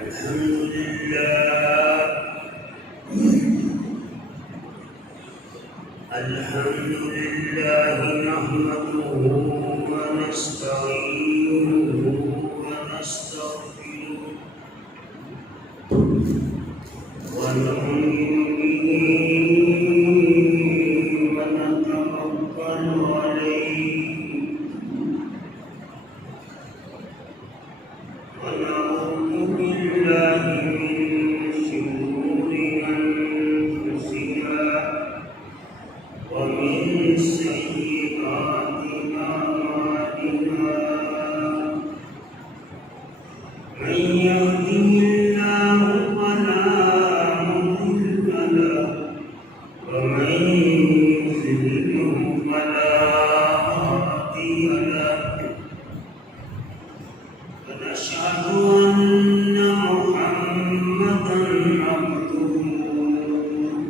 الحمد لله نحمده ونستعينه ونستغفره ونؤمن به ونتوكل عليه ونعوذ بالله من شرور أنفسنا ومن سيئات أعمالنا من يهده الله فلا مضل له ومن يضلل فلا هادي له ونشهد أن محمدا عبده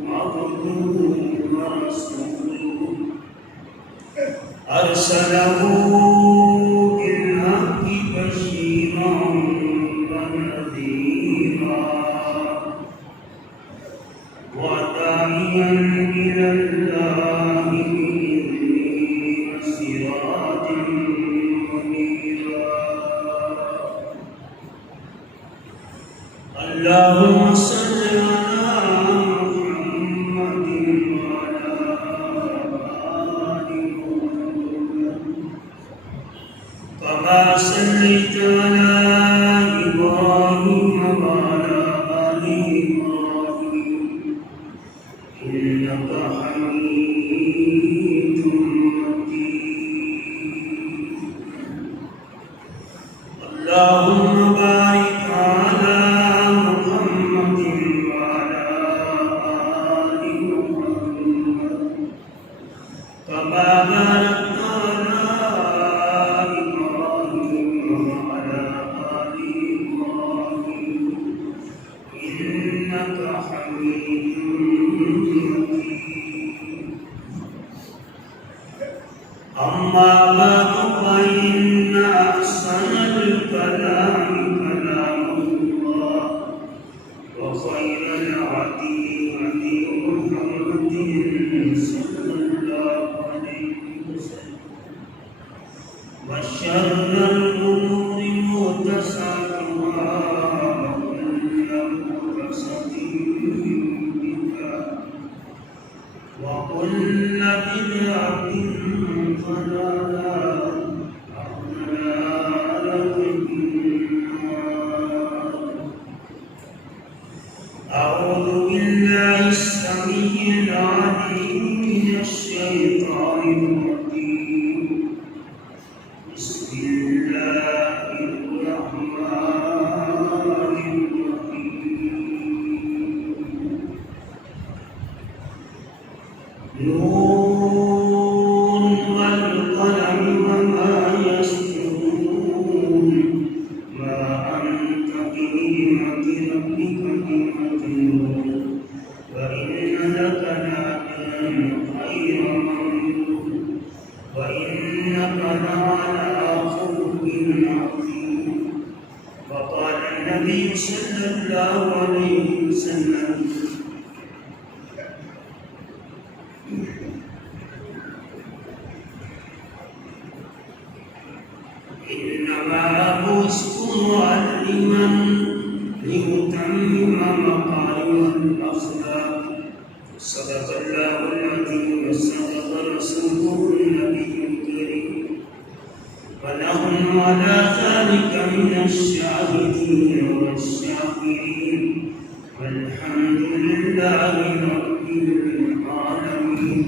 ورسوله أرسله بالحق بشيرا ونذيرا وداعيا إلى الله بإذنه وسراجا منيرا اللهم صل على محمد وعلى آل محمد كما صليت على إبراهيم وعلى آل إبراهيم إنك حميد مجيد اللهم بارك على محمد وعلى آل محمد كما باركت على إبراهيم وعلى آل إبراهيم إنك حميد مجيد أما بعد فإن أحسن الكلام كلام الله وخير الهدي هدي محمد صلى الله عليه وسلم وشر الأمور محدثاتها وكل محدثة بدعة وكل بدعة ضلالة أعوذ بالله السميع العليم من الشيطان الرجيم بسم الله الرحمن الرحيم نون والقلم وما يسطرون ما أنت بنعمة ربك بمجنون وإن لك لأجرا غير ممنون وإنك لعلى خلق عظيم وقال النبي صلى الله عليه وسلم إنما بعثت معلما لأتمم مكارم الأخلاق صدق الله العظيم وصدق رسوله النبي الكريم ونحن على ذلك من الشاهدين والشاكرين والحمد لله رب العالمين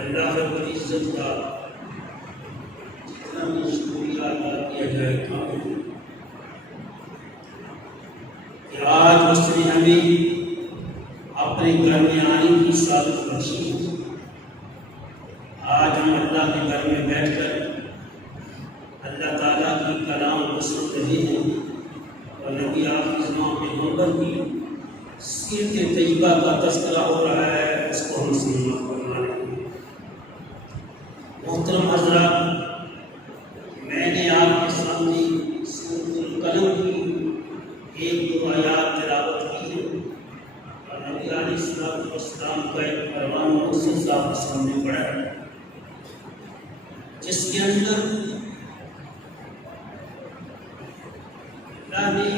اللہ رب العزت کا جتنا بھی شکریہ ادا کیا جائے کام ہے کہ آج اس نے ہمیں اپنے گھر میں آنے کی سعادت بخشی ہے۔ آج ہم اللہ کے گھر میں بیٹھ کر اللہ تعالیٰ کی کلام کو سن رہے ہیں اور نبی آخر پیغمبر کی سیرت طیبہ کا تذکرہ ہو رہا ہے، اس کو ہم سماعت فرما رہے ہیں۔ محترم حضرات، میں نے آپ کے سامنے سورۃ القلم کی ایک دو آیات تلاوت کی ہے اور نبی علیہ السلام کا ایک فرمان مختصر آپ کے سامنے پڑھا ہے، جس کے اندر اللہ نے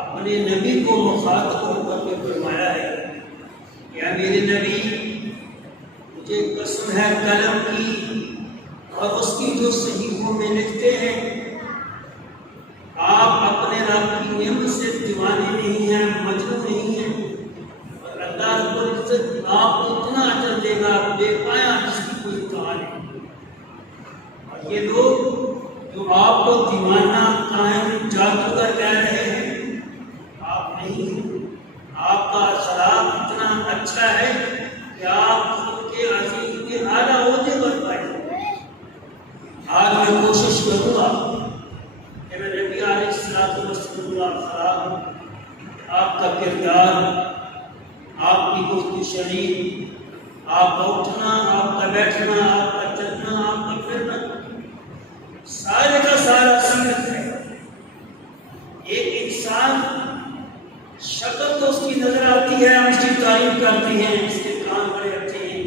اپنے نبی کو مخاطب ہو کر کے فرمایا ہے کہ اے میرے نبی، مجھے قسم ہے قلم کی اور اس کی جو صحیفوں میں لکھتے ہیں، آپ اپنے رب کی نعمت سے دیوانے نہیں ہیں، مجنون نہیں ہیں، اور اللہ رب العزت آپ کو اتنا اجر دے گا بے پایا جس کی کوئی انتہا نہیں۔ اور یہ لوگ جو آپ کو دیوانہ کاہن جادوگر کہہ رہے ہیں، آپ نہیں ہیں۔ آپ کا اخلاق اتنا اچھا ہے کہ آپ خود کے عظیم کے اعلیٰ عہدے پر پائے۔ آج میں کوشش کروں گا کہ میں نبی علیہ السلام کا اخلاق، آپ کا کردار، آپ کی گفتگو شریف، آپ کا اٹھنا، آپ کا بیٹھنا، آپ کا چلنا، آپ کا پھرنا، سارے کا سارا سیرت ہے۔ ایک انسان شکل تو اس کی نظر آتی ہے، ہم اس کی تعریف کرتے ہیں، اس کے کان بڑے اچھے ہیں،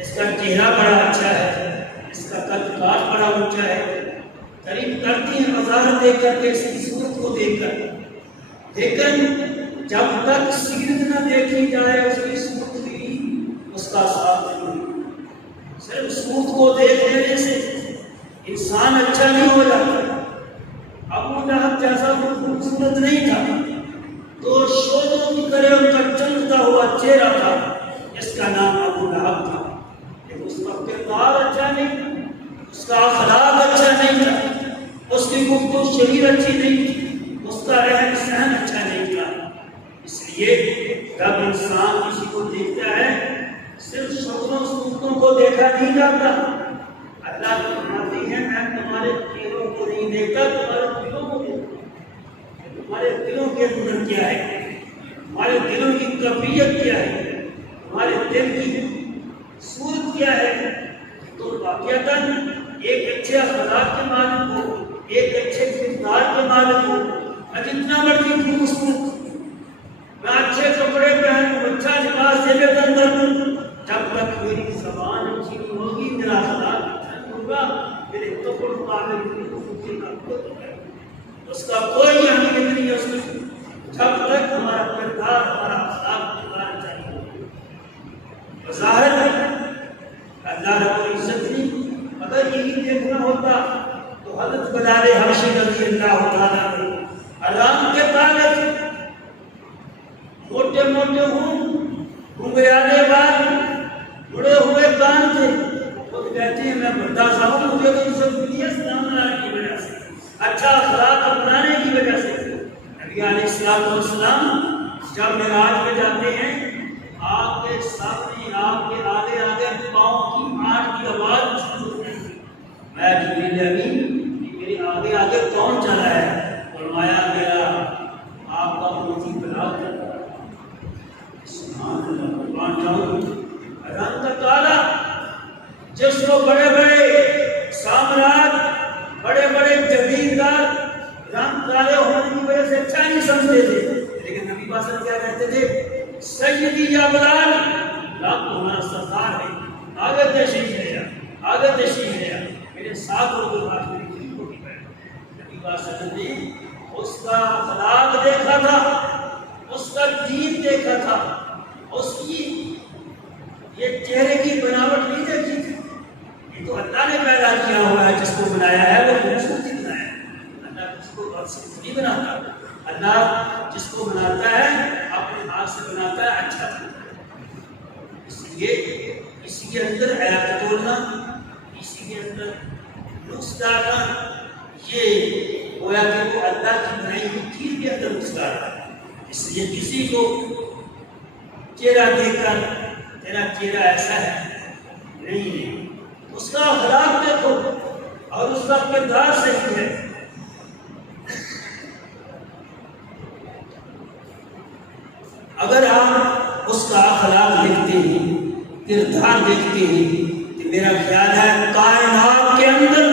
اس کا چہرہ بڑا اچھا ہے، اس کا قد کاٹ بڑا اونچا ہے، تعریف کرتی ہیں مظاہر دیکھ کر کے، اس کی صورت کو دیکھ کر، لیکن جب تک سیرت نہ دیکھی جائے اس کی صورت بھی اس کا ساتھ نہیں ہے۔ صرف صورت کو دیکھ لینے سے انسان اچھا نہیں ہو جاتا۔ ابو لہب جیسا وہ خوبصورت نہیں تھا تو شعلوں کی طرح ان کا چمکتا ہوا چہرہ تھا، اس کا نام ابو لہب تھا، لیکن اس کا کردار اچھا نہیں تھا، اس کا اخلاق اچھا نہیں تھا، اس کی گفتگو شریف اچھی نہیں تھی، اس کا رہن سہن اچھا نہیں تھا۔ اس لیے جب انسان کسی کو دیکھتا ہے صرف شکلوں صورتوں کو دیکھا نہیں جاتا۔ اللہ فرماتی ہے میں تمہارے چہروں کو نہیں دیکھتا، تمہارے دلوں کو دیکھتا ہوں۔ تمہارے دلوں کے اندر کیا ہے، تمہارے دلوں کی کیفیت کیا ہے، تمہارے دل کی صورت کیا ہے۔ تو واقعتاً ایک اچھے اخلاق کے مالک ہو، ایک اچھے کردار کے مالک ہو، میں جتنا مرضی خوبصورت، میں اچھے کپڑے پہنوں، اچھا لباس سے اندر ہوں، جب تک میری زبان اچھی نہیں ہوگی، میرا اخلاق اچھا نہیں ہوگا، میرے کپڑ اس کا کوئی اہمیت نہیں ہے اس میں، جب تک ہمارا کردار، ہمارا اخلاق اچھا نہیں ہوگا۔ ظاہر ہے اللہ رب العزت نے اگر یہی دیکھنا ہوتا تو حضرت بلال حبشی رضی اللہ تعالیٰ نے حرام کے تعلق موٹے موٹے ہوں، گھنگریالے بال، بڑے ہوئے کان تھے، وہ کہتے ہیں میں برداشت ہوں، مجھے تو عزت ملی ہے اسلام لانے کی وجہ سے، اچھا اخلاق اپنانے کی وجہ سے۔ نبی علیہ السلام جب معراج میں جاتے ہیں، آپ کے سامنے، آپ کے آگے آگے پاؤں کی آٹھ کی آواز شروع ہوتی ہے، میں جبریل امین میرے آگے آگے کون چلا ہے؟ فرمایا میرا آپ کا موتی بلاغ کرتا ہے۔ سبحان اللہ، قربان جاؤں رنگ کا کالا، جس کو بڑے بڑے سامراج، بڑے بڑے جگیردار رنگ کالے ہونے کی وجہ سے اچھا نہیں سمجھتے تھے، لیکن نبی پاک کیا کہتے تھے؟ سیدی یا بلال، آپ تمہارا سردار ہے، آگے تشریف لے جا، آگے تشریف لے جا، میرے ساتھ ہو تو بات میری دل کو بھی بیٹھ۔ نبی پاک نے اس کا اخلاق دیکھا تھا، اس کا دین دیکھا تھا، اس کی یہ چہرے کی بناوٹ نہیں دیکھی تھی۔ یہ تو اللہ نے پیدا کیا ہوا ہے، جس کو بنایا ہے وہ خوبصورتی بنایا ہے۔ اللہ جس کو بدصورت نہیں بناتا، اللہ جس کو بناتا ہے اپنے ہاتھ سے بناتا ہے، اچھا بناتا ہے۔ اس لیے کے اندر عیب تولنا، کسی کے اندر نقص ڈالنا، یہ گویا کہ وہ اللہ کی بنائی ہوئی چیز کے اندر نقص ڈالنا ہے۔ اس لیے کسی کو چہرہ دیکھ کر تیرا چہرہ ایسا ہے نہیں، اس کا اخلاق دیکھو اور اس کا کردار صحیح ہے۔ اگر آپ اس کا اخلاق دیکھتے ہیں، کردار دیکھتے ہیں، تو میرا خیال ہے کائنات کے اندر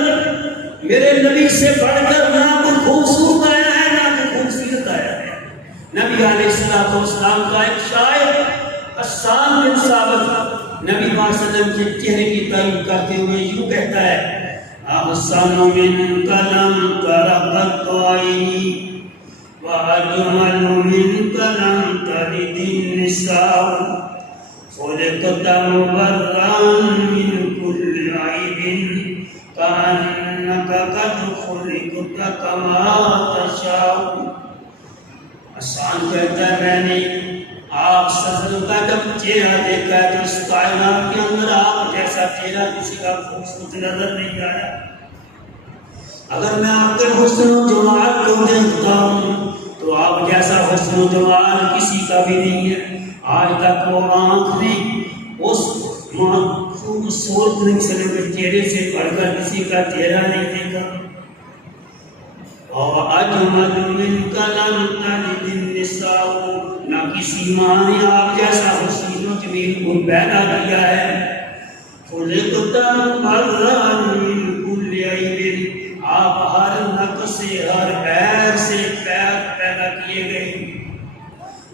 میرے نبی سے بڑھ کر نہ کوئی خوبصورت آیا ہے نہ کوئی خوبصورت آیا ہے۔ نبی علیہ السلام کا ایک شاعر حسان بن ثابت نبی صلی اللہ علیہ وسلم کے چہرے کی تعریف کرتے ہوئے یوں کہتا ہے، احسن من کلم کربت عینی وَأَجْمَلُ مِنْكَ لَمْ تَلِدِ النِّسَاءُ خُلِقْتَ مُبَرًّا مِنْ كُلِّ عَيْبٍ كَأَنَّكَ قَدْ خُلِقْتَ كَمَا تَشَاءُ۔ حسان کہتا ہے میں نے آپ صلی اللہ علیہ وسلم کا جب چہرہ دیکھا تو اس کائنات کے اندر آپ جیسا چہرہ کسی کا خوبصورت نظر نہیں آیا۔ اگر میں آپ کے حسن و جمال کو دیکھتا ہوں تو آپ جیسا حسن و جمال کسی کا بھی نہیں ہے۔ آج تک وہ آنکھ نے اس خوبصورت نبی کے چہرے سے بڑھ کر کسی کا چہرہ نہیں دیکھا۔ اور اجمل منک لم تلد النساء، نہ کسی ماں نے آپ جیسا حسین و جمیل کو پیدا کیا ہے۔ خلقت مبرأ من کل عیب، آپ ہر نقص سے ہر عیب سے پیدا کیے گئے۔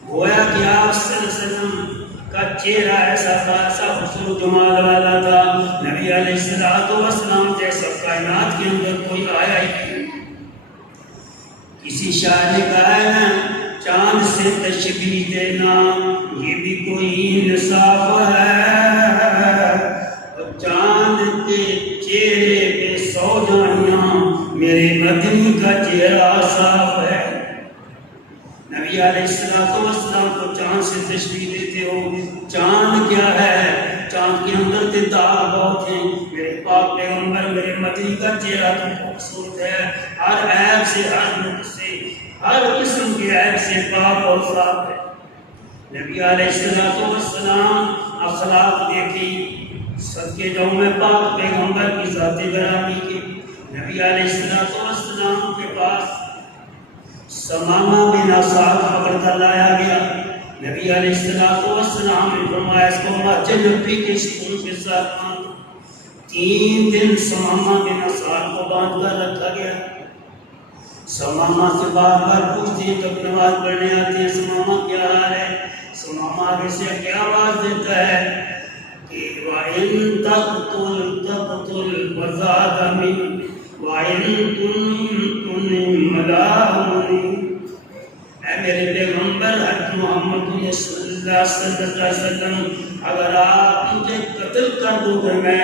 گویا کہ آپ صلی اللہ علیہ وسلم کا چہرہ ایسا تھا، ایسا حسن و جمال والا تھا، نبی علیہ السلام جیسا کائنات کے اندر کوئی آیا ہی نہیں۔ کسی شاعر نے کہا ہے نا، چاند سے تشبیہ دینا یہ بھی کوئی انصاف ہے، چاند کے چہرے پہ سو جانیاں میرے مدنی کا چہرہ صاف ہے۔ نبی علیہ السلام کو چاند سے تشبیہ دیتے ہو، چاند کیا ہے؟ چاند کے اندر تے داغ بہت ہیں، میرے پاک پیغمبر میرے مدنی کا چہرہ تو خوبصورت ہے، ہر عیب سے، ہر نقص سے، ہر قسم کے عیب سے پاک اور صاف ہے۔ نبی علیہ السلام اخلاق دیکھی، صدقے جاؤں میں پاک پیغمبر کی ذات گرامی کے، نبی علیہ السلام کے پاس سمامہ بن اسعد پکڑ کر لایا گیا۔ نبی علیہ السلام نے فرمایا اس کو مسجد نبوی کے ستون کے ساتھ باندھ۔ 3 دن سمامہ بن اسعد کو باندھ کر رکھا گیا۔ سمامہ سے بار بار پوچھتے ہیں کب نماز پڑھنے آتے ہیں، سمامہ کیا حال ہے؟ سمامہ آگے سے کیا آواز دیتا ہے کہ وَإِن تَقْتُلْ تَقْتُلْ وَزَادَ مِنْ وَإِن تُنِّمْ مَلَاهُ۔ اے میرے پیغمبر حضرت محمد صلی اللہ علیہ وسلم، اگر آپ مجھے قتل کر دو گے،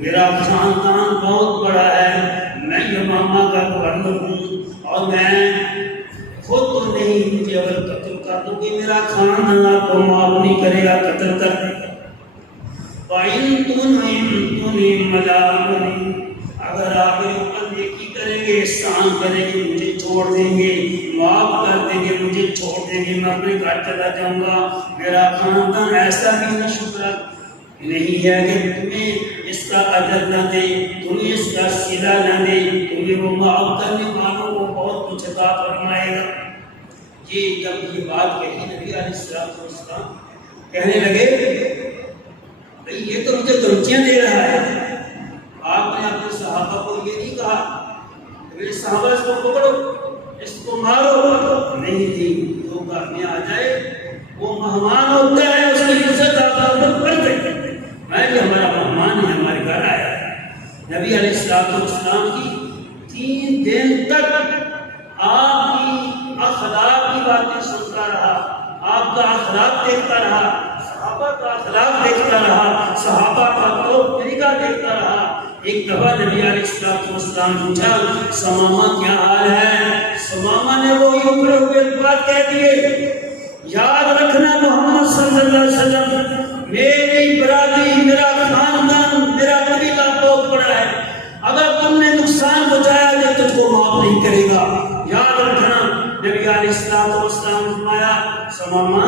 میرا خاندان بہت بڑا ہے، میں یمامہ کا گورنر ہوں، اور میں خود تو نہیں، مجھے اگر قتل کر دو گے میرا خاندان آپ کو معاف نہیں کرے گا، قتل کر دے گا۔ وَإِن تُنِّمْ مَلَاهُ، اگر آپ میرے اوپر نیکی کریں گے، احسان کریں گے، مجھے چھوڑ دیں گے، معاف کر دیں گے، مجھے چھوڑ دیں گے، میں اپنے گھر چلا جاؤں گا، میرا خاندان ایسا بھی نہ شکر نہیں ہے کہ تمہیں اس کا اجر نہ دے، تمہیں اس کا صلہ نہ دے، تمہیں وہ معاف کرنے والوں کو بہت کچھ عطا فرمائے گا۔ یہ جب یہ بات کہی نبی علیہ السلام کہنے لگے بھئی یہ تو مجھے دھمکیاں دے رہا ہے۔ آپ نے اپنے صحابہ کو یہ نہیں کہا کہ صحابہ اس کو پکڑو، اس کو مارو، نہیں دی، جو گھر میں آ جائے وہ مہمان ہوتا ہے، اس کی عزت آپ کر دیں۔ میں بھی ہمارا مہمان ہے، ہمارے گھر آیا ہے۔ نبی علیہ السلام کی 3 دن تک آپ کی اخلاق کی باتیں سنتا رہا، آپ کا اخلاق دیکھتا رہا، صحابہ کا اخلاق دیکھتا رہا، صحابہ کا طور طریقہ دیکھتا رہا۔ ایک دفعہ نبی علیہ السلام پوچھا سمامہ کیا حال ہے؟ سمامہ نے وہ اوپر اوپر بات کہہ دیے، یاد رکھنا محمد صلی اللہ علیہ وسلم میری برادری، میرا معاف نہیں کرے گا۔ یاد رکھنا نبی علیہ السلام نے فرمایا ثمامہ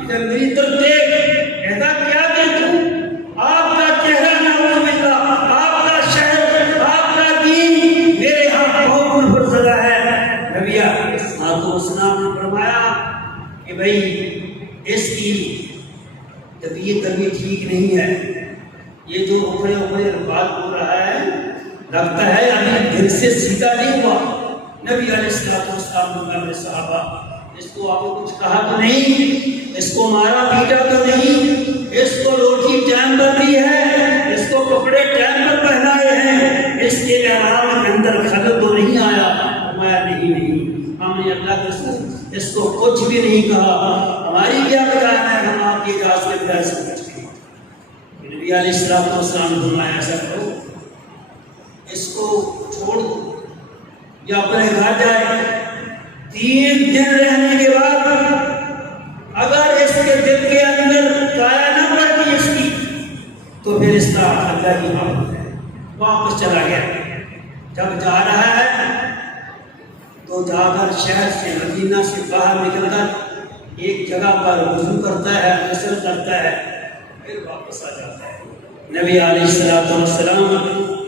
ادھر میری طرف دیکھ، کہتا کیا دیکھوں؟ آپ کا چہرہ نعوذ باللہ، آپ کا شہر، آپ کا دین میرے ہاں بہت نفرت زدہ ہے۔ نبی علیہ السلام نے فرمایا کہ بھائی اس کی طبیعت ابھی ٹھیک نہیں ہے، یہ جو اپنے بات بول رہا ہے لگتا ہے ابھی دل سے سیدھا نہیں ہوا۔ نبی علیہ السلام نے اپنے صحابہ اس کو آپ نے کچھ کہا تو نہیں، اس کو مارا پیٹا تو نہیں، اس کو روٹی ٹائم پر دی ہے، اس کو کپڑے ٹائم پر پہنائے ہیں، اس کے احرام کے اندر خلل تو نہیں آیا؟ فرمایا نہیں، ہم نے اللہ کے رسول اس کو کچھ بھی نہیں کہا، ہماری کیا بجائے ہے ہم آپ کی اجازت کے بغیر سے کچھ نہیں۔ نبی علیہ السلام نے فرمایا ایسا کرو، اس کو چھوڑ دو یا اپنے گھر جائے، 3 دن رہنے کے بعد اگر اس کے دل کے اندر کایا نہ پڑتی اس کی تو پھر اس کا اللہ کی بات ہے۔ واپس چلا گیا، جب جا رہا ہے تو جا کر شہر سے مدینہ سے باہر نکل کر ایک جگہ پر وضو کرتا ہے، غسل کرتا ہے، پھر واپس آ جاتا ہے۔ نبی علیہ السلام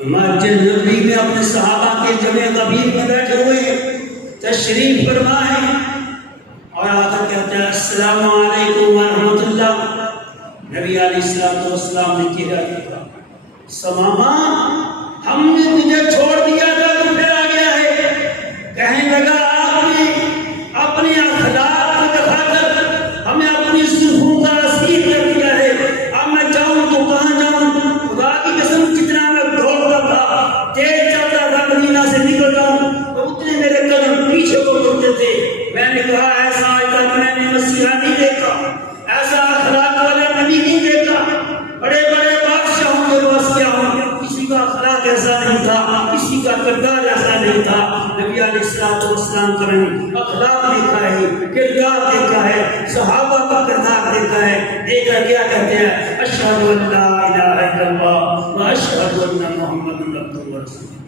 مسجد نبوی میں اپنے صحابہ کے جمع کبیر میں بیٹھے ہوئے تشریف فرما ہے اور آ کر کہتے ہیں السلام علیکم ورحمۃ اللہ۔ نبی علیہ السلام نے چہرہ دیکھا، ثمامہ ہم نے تجھے چھوڑ دیا تھا تو پھر آ گیا ہے۔ کہنے لگا آپ نے اپنے اخلاق کو دکھا کر ہمیں اپنی زلفوں کا اسیر کر دیا ہے، اب میں جاؤں تو کہاں جاؤں؟ خدا کی قسم جتنا میں دوڑتا تھا، تیز چلتا تھا مدینہ سے نکل جاؤں تو اتنے میرے قدم پیچھے کو مڑتے تھے۔ میں نے کہا ایسا آج تک میں نے مسیحا نہیں دیکھا، ایسا اخلاق والا نبی نہیں دیکھا، بڑے بڑے بادشاہوں کے پاس کیا ہوں، کسی کا اخلاق ایسا نہیں تھا، کسی کا کردار ایسا نہیں تھا۔ نبی علیہ السلام کا اخلاق دیکھا ہے، کردار دیکھا ہے، صحابہ کا کردار دیکھا ہے، دیکھ کر کیا کہتے ہیں اشہد ان لا الہ الا اللہ واشہد ان محمد عبدہ ورسولہ۔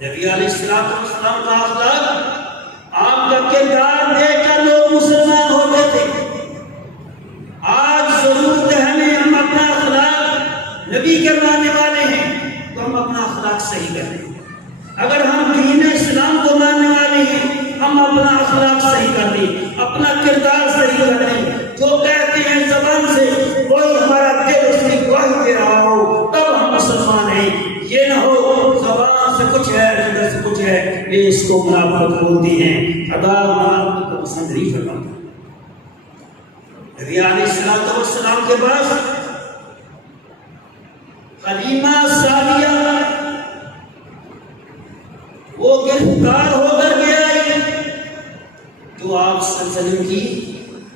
نبی علیہ السلام کا اخلاق، آپ کا کردار دیکھ کر لوگ مسلمان ہوتے تھے۔ آج ضرورت ہے ہمیں، ہم اپنا اخلاق، نبی کے ماننے والے ہیں تو ہم اپنا اخلاق صحیح کریں۔ اگر ہم دین اسلام کو ماننے والے ہیں ہم اپنا اخلاق صحیح کر لیں، اپنا کردار صحیح کر لیں۔ جو کہتے ہیں زبان سے کوئی ہمارا دل اس کی گواہی دے رہا ہو تب ہم مسلمان ہیں، یہ نہ ہو زبان سے کچھ ہے اندر سے کچھ ہے، یہ اس کو منافقت بولتے ہیں۔ خدا منافقت کو پسند نہیں فرماتا۔ نبی علیہ السلام کے پاس حلیمہ سعدیہ وہ گرفتار ہو کر کے آئی جو آپ صلی اللہ علیہ وسلم کی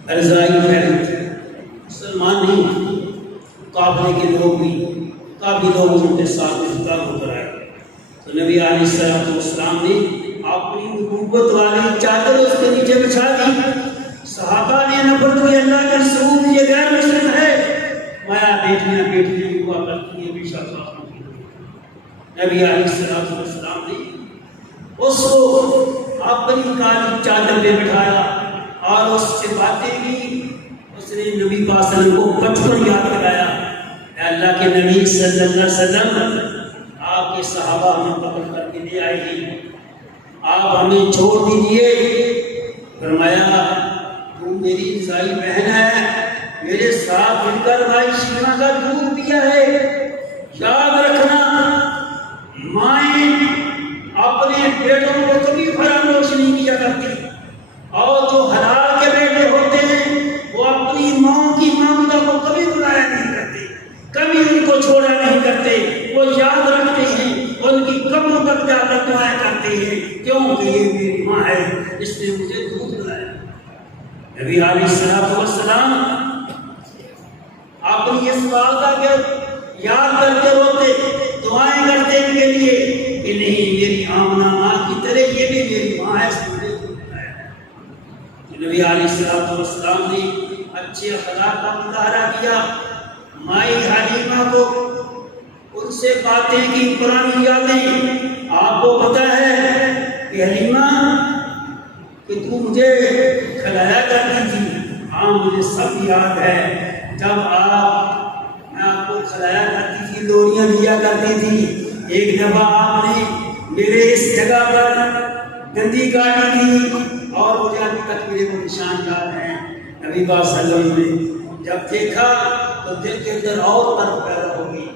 ارضائی بہن تھی، مسلمان نہیں، قافلے کے لوگ بھی کافی لوگ ان کے ساتھ گرفتار ہو کر آئے تو نبی علیہ السلام نے اپنی نبوت والی چادر اس کے نیچے بچھا دی۔ صحابہ نے نفرت کی، اللہ کے رسول یہ غیر مسلم ہے، مایا بیٹیاں ہوا کرتی ہیں، بے شک نبی علیہ السلام نے اس کو اپنی کالی چادر پہ بٹھایا اور اس سے باتیں کی۔ اس نے نبی پاک صلی اللہ علیہ وسلم کو بچپن یاد کرایا، اے اللہ کے نبی صلی اللہ علیہ وسلم آپ کے صحابہ ہمیں پکڑ کر کے لے آئے ہیں، آپ ہمیں چھوڑ دیجئے۔ فرمایا تو میری عیسائی بہن ہے، میرے ساتھ مل کر بھائی شیما کا دودھ پیا ہے۔ یاد رکھنا مائیں اپنے بیٹوں کو کبھی فراموش نہیں کیا کرتی، اور جو حلال کے بیٹے ہوتے ہیں وہ اپنی ماں کی مامدہ کو کبھی بلایا نہیں کرتے، کبھی ان کو چھوڑا نہیں کرتے، وہ یاد رکھتے ہیں، ان کی قبروں تک جا کر دعائیں کرتے ہیں کیونکہ یہ میری ماں ہے، اس نے مجھے دودھ پلایا۔ نبی علیہ السلام اپنی اس والدہ کے یاد کر کے روتے، دعائیں کرتے ان کے لیے کہ نہیں میری آمنہ ماں کی طرح یہ بھی میری ماں ہے، اس نے دودھ پلایا۔ نبی علیہ السلام نے اچھے اخلاق کا مظاہرہ کیا، مائی حلیمہ کو ان سے باتیں کی، پرانی یادیں۔ آپ کو پتہ ہے کہ حلیمہ کہ تو مجھے کھلایا کرتی تھی؟ ہاں مجھے سب یاد ہے، جب میں آپ کو کھلایا کرتی تھی، لوریاں دیا کرتی تھی۔ ایک دفعہ آپ نے میرے اس جگہ پر گندی کاٹی تھی اور مجھے ابھی تک میرے کو نشان یاد ہیں۔ نبی پاک صلی اللہ علیہ وسلم نے جب دیکھا تو دل کے اندر اور طرف پیدا ہو گئی،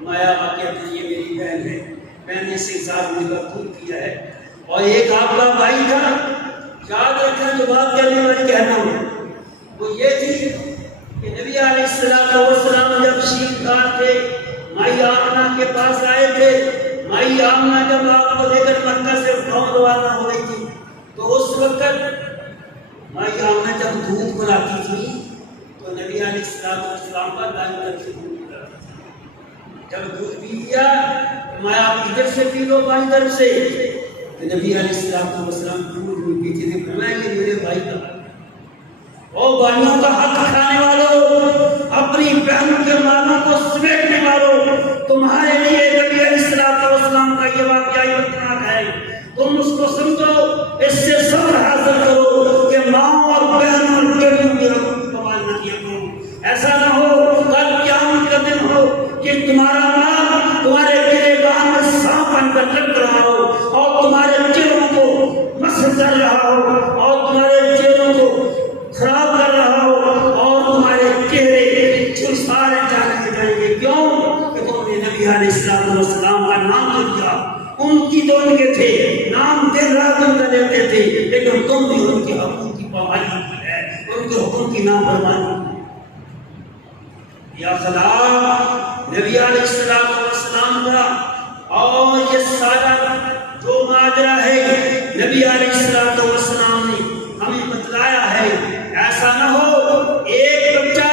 مایا کہتے ہیں یہ میری بہن ہے، میں نے اسے ساتھ مل کر خود کیا ہے۔ اور ایک آپ کا بھائی تھا، یاد رکھیں جو بات کرنے والی کہنا ہوں وہ یہ تھی کہ نبی علیہ السلام جب شیردار تھے، مائی آمنہ کے پاس آئے تھے۔ مائی آمنہ جب آپ کو لے کر مکہ سے روانہ ہو گئی تھی تو اس وقت مائی آمنہ جب دودھ پلاتی تھی تو نبی علیہ السلام کا دائیں طرف سے دودھ پلاتی تھی۔ جب دودھ پی لیا تو مایا آپ ادھر سے پی لو بائیں طرف سے، تو نبی علیہ السلام دودھ نہیں پیتے تھے۔ فرمایا کہ میرے بھائی کا او بھائیوں کا حق کھانے والوں، اپنی بہن کے مالوں کو سمیٹنے والوں، تمہارے لیے نبی علیہ السلام کا یہ واقعہ عبرتناک ہے۔ تم اس کو سمجھو، اس سے صبر حاصل کرو کہ ماں اور بہن اور بیٹیوں کے حقوق کو پالنا کیا کرو۔ ایسا نہ ہو کل قیامت کا دن ہو کہ تمہارا مال تمہارے گریبان میں سانپ بن کر لگ رہا ہو اور تمہارے چہروں کو مسح کر رہا ہو اور تمہارے چہروں کو خراب کر رہا ہو اور تمہارے چہرے چھلسارے جانے جائیں گے۔ کیوں کہ تم نے نبی علیہ السلام کا نام لیا، ان کی تو ان کے تھے، نام دن رات ان کا لیتے تھے، لیکن تم بھی ان کے حقوق کی پامالی کی ہے، ان کے حقوق کی نافرمانی کی۔ یا خلاف نبی علیہ السلام کا اور یہ سارا جو ماجرا ہے نبی علیہ السلام نے ہمیں بتلایا ہے۔ ایسا نہ ہو ایک بچہ،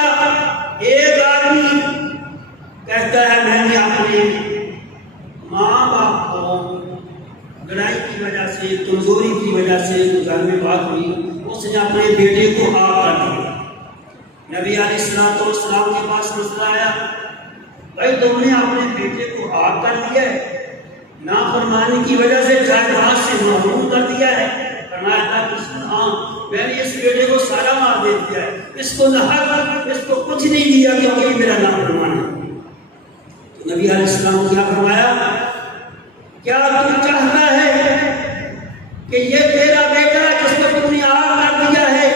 ایک آدمی کہتا ہے میں نے اپنے ماں باپ کو لڑائی کی وجہ سے، کمزوری کی وجہ سے، گھر میں بات ہوئی، اس نے اپنے بیٹے کو آگ کر دیا۔ نبی علیہ السلام کے پاس مسئلہ آیا، بھائی تم نے اپنے بیٹے کو آگ کر دیا ہے، نافرمانی کی وجہ سے جائیداد سے محروم کر دیا ہے۔ فرمایا ہاں میں نے اس بیٹے کو سارا مال دے دیا ہے، اس کو لحق، اس کو کچھ نہیں دیا کیونکہ یہ میرا نافرمان ہے۔ تو نبی علیہ السلام کیا فرمایا، کیا تو چاہتا ہے کہ یہ تیرا بیٹا جس کو تم نے آگ کر دیا ہے،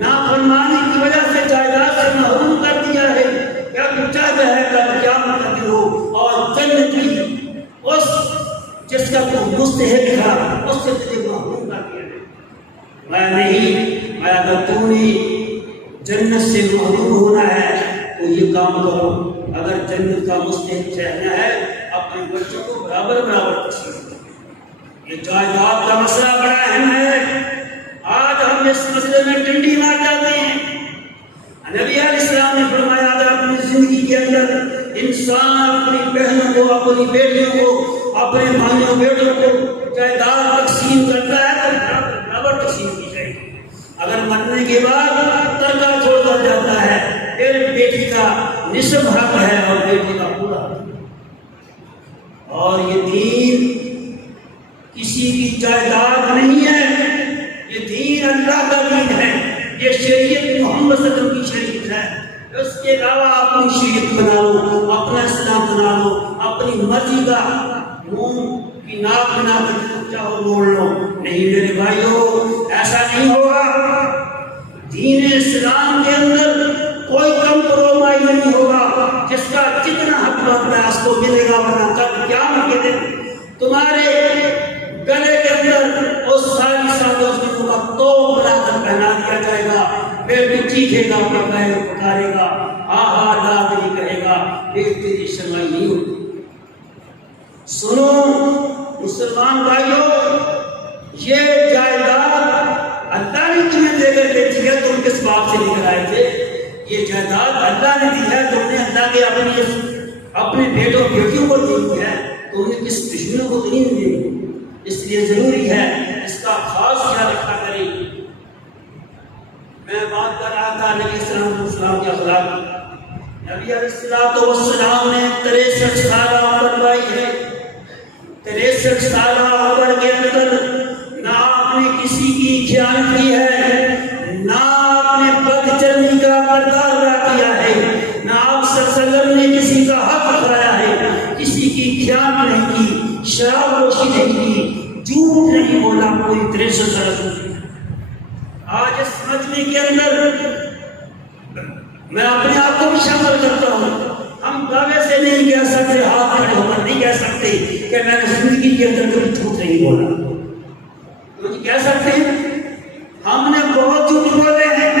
نافرمانی کی وجہ سے جائیداد سے محروم کر دیا ہے، کیا تو چاہتا ہے کہ قیامت کا دن ہو اور جنت کی اس جس کا تو مستحق تھا اس سے تجھے محروم کر دیا ہے؟ میں نہیں، میں اگر تو نے جنت سے محروم ہونا ہے تو یہ کام کرو، اگر جنت کا مستحق رہنا ہے اپنے بچوں کو برابر تقسیم کرو۔ یہ جائیداد کا مسئلہ بڑا اہم ہے، آج ہم اس مسئلے میں ڈنڈی مار جاتے ہیں۔ نبی علیہ السلام نے فرمایا اگر اپنی زندگی کے اندر انسان اپنی بہنوں کو، اپنی بیٹیوں کو، اپنے بھائیوں بیٹوں کو جائیداد تقسیم کرتا ہے تو برابر تقسیم کی جائے گی۔ اگر مرنے کے بعد ترکہ چھوڑ کر جاتا ہے پھر بیٹی کا نصف حق ہے اور بیٹی کا پورا حق ہے۔ اور یہ دین کسی کی جائیداد نہیں ہے، یہ دین اللہ کا دین ہے، یہ شریعت محمد صلی اللہ علیہ وسلم کی شریعت ہے۔ اس کے علاوہ اپنی شریعت بنا لو، اپنا اسلام بنا لو، اپنی مرضی کا منہ کی ناک بنا کر چاہو موڑ لو۔ نہیں میرے بھائیو، ایسا نہیں ہوگا۔ دین اسلام کے اندر کوئی کمپرومائز نہیں ہوگا، جس کا جتنا حق بنتا ہے اس کو ملے گا، ورنہ کل قیامت کے دن تمہارے گلے کے اندر اس ساری سادوں کا توپ بنا کر پہنا دیا جائے گا، پھر بھی چیخے گا، اپنا پیر پکارے گا، آہا دادری کہے گا، پھر تیری شرمائی نہیں ہوگی۔ سنو مسلمان بھائیو، یہ جائیداد اللہ نے تمہیں دے کر کے دی ہے، تم کس بات سے لے کر آئے تھے؟ یہ جائیداد اللہ نے دی ہے، تم نے اللہ کے اپنے بیٹوں بیٹیوں کو دی ہے، تم نے کس دشمنوں کو نہیں دی۔ اس لیے ضروری ہے اس کا خاص خیال رکھا کریں۔ میں بات کر رہا تھا نبی صلی اللہ علیہ وسلم کے اخلاق کی۔ نبی علیہ السلام نے 63 سال عمر پائی ہے، 63 سالہ عمر کے اندر نہ آپ نے کسی کی خیانت کی ہے، نہ آپ نے بد چلنی کا کردار ادا کیا ہے، نہ آپ صلی اللہ علیہ وسلم نے کسی کا حق کھایا ہے، کسی کی خیانت نہیں کی، شراب نوشی نہیں کی، جھوٹ نہیں بولا، کوئی 63 سال۔ آج اس مجمع کے اندر میں اپنے آپ کو بھی شامل کرتا ہوں، ہم دعوے سے نہیں کہہ سکتے، ہاتھ کھڑے ہو کر نہیں کہہ سکتے کہ میں نے زندگی کے اندر کبھی جھوٹ نہیں بولا۔ کیونکہ کہہ سکتے ہیں ہم نے بہت جھوٹ بولے ہیں،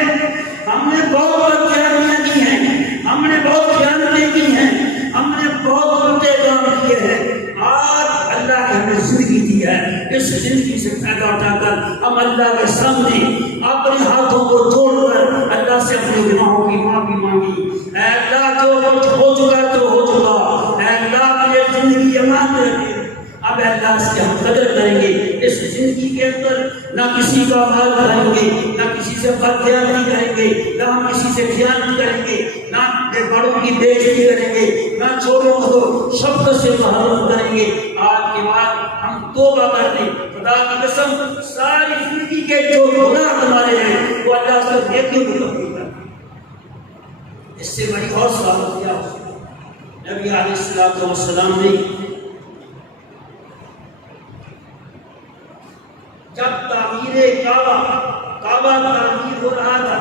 ہم نے بہت بدکاریاں کی ہیں، ہم نے بہت خیانتیں کی ہیں، ہم نے بہت الٹے کام کیے ہیں۔ آج اللہ نے ہمیں زندگی دی ہے، اس زندگی سے فائدہ اٹھا کر ہم اللہ کے سامنے اپنے ہاتھوں کو جوڑ کر اللہ سے اپنے گناہوں کی معافی مانگی۔ اے اللہ جو کچھ ہو چکا تو ہو چکا، اے اللہ یہ زندگی امان رکھے، اب اللہ سے ہم قدر کریں گے۔ اس زندگی کے اندر نہ کسی کا مال کریں گے، نہ کسی سے بدکاری کریں گے، نہ ہم کسی سے خیانت کریں گے، نہ بڑوں کی بے عزتی کریں گے، نہ چھوٹوں کو شفقت سے محروم کریں گے۔ آج کے بعد ہم توبہ کر دیں، خدا کی قسم ساری زندگی کے جو گناہ ہمارے ہیں وہ اللہ سے نیکیوں کو تبدیل کر دیں۔ اس سے بڑی اور سعادت کیا ہو سکتی؟ نبی علیہ السلام نے جب تعمیر کعبہ تعمیر ہو رہا تھا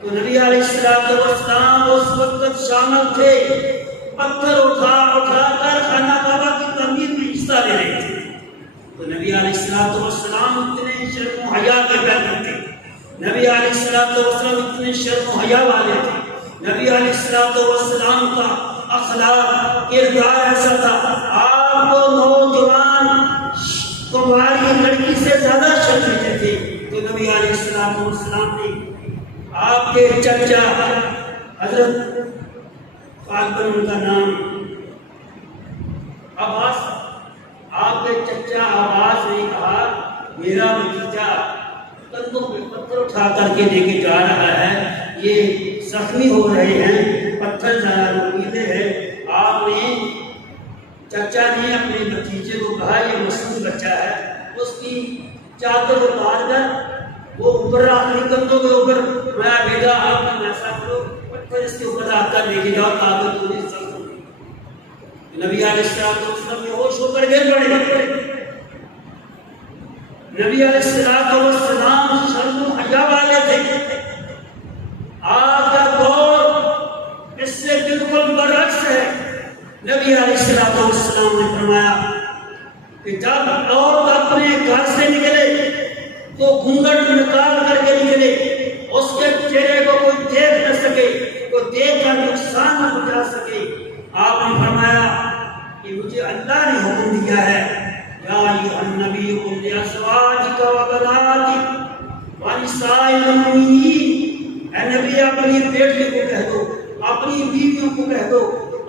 تو نبی علیہ السلام اس وقت شامل تھے، پتھر اٹھا کر خانہ کعبہ کی تعمیر میں حصہ لے رہے تھے۔ تو نبی علیہ السلام اتنے شرم و حیا کے پیغمبر تھے، نبی علیہ السلام اتنے شرم و حیا والے تھے، نبی علیہ السلام کا اخلاق کردار ایسا تھا، آپ کو نوجوان تمہاری لڑکی سے زیادہ شرمندے تھے۔ تو نبی علیہ السلام نے آپ کے چچا حضرت ان کا نام عباس، آپ کے چچا عباس نے کہا میرا بھتیجا کندھوں پہ پتھر اٹھا کر کے لے کے جا رہا ہے، یہ زخمی ہو رہے ہیں، پتھر زیادہ نوکیلے ہیں۔ آپ نے چچا نے اپنے بھتیجے کو کہا یہ مسلم بچہ ہے، اس کی چادر اتار کر وہ اوپر آخری کندھوں کے اوپر میں بیٹا آپ نے ایسا کرو پتھر اس کے اوپر آ کر لے کے جاؤ تاکہ تو نہیں سکتے۔ نبی علیہ السلام یہ ہوش ہو کر گر پڑے۔ نبی علیہ السلام شرم و حیا والے تھے۔ آج کا دور اس سے بالکل برعکس ہے۔ نبی علیہ السلام نے فرمایا کہ جب عورت اپنے گھر سے نکلے تو گھونگھٹ نکال کر کے نکلے، اس کے چہرے کو کوئی دیکھ نہ سکے، کوئی دیکھ کر نقصان نہ پہنچا سکے۔ آپ نے فرمایا کہ مجھے اللہ نے حکم دیا ہے یا ایھا النبی قل لازواجک وبناتک ونساء المؤمنین، اے نبی اپنی بیٹی کو کہہ دو، اپنی بیویوں کو کہہ دو،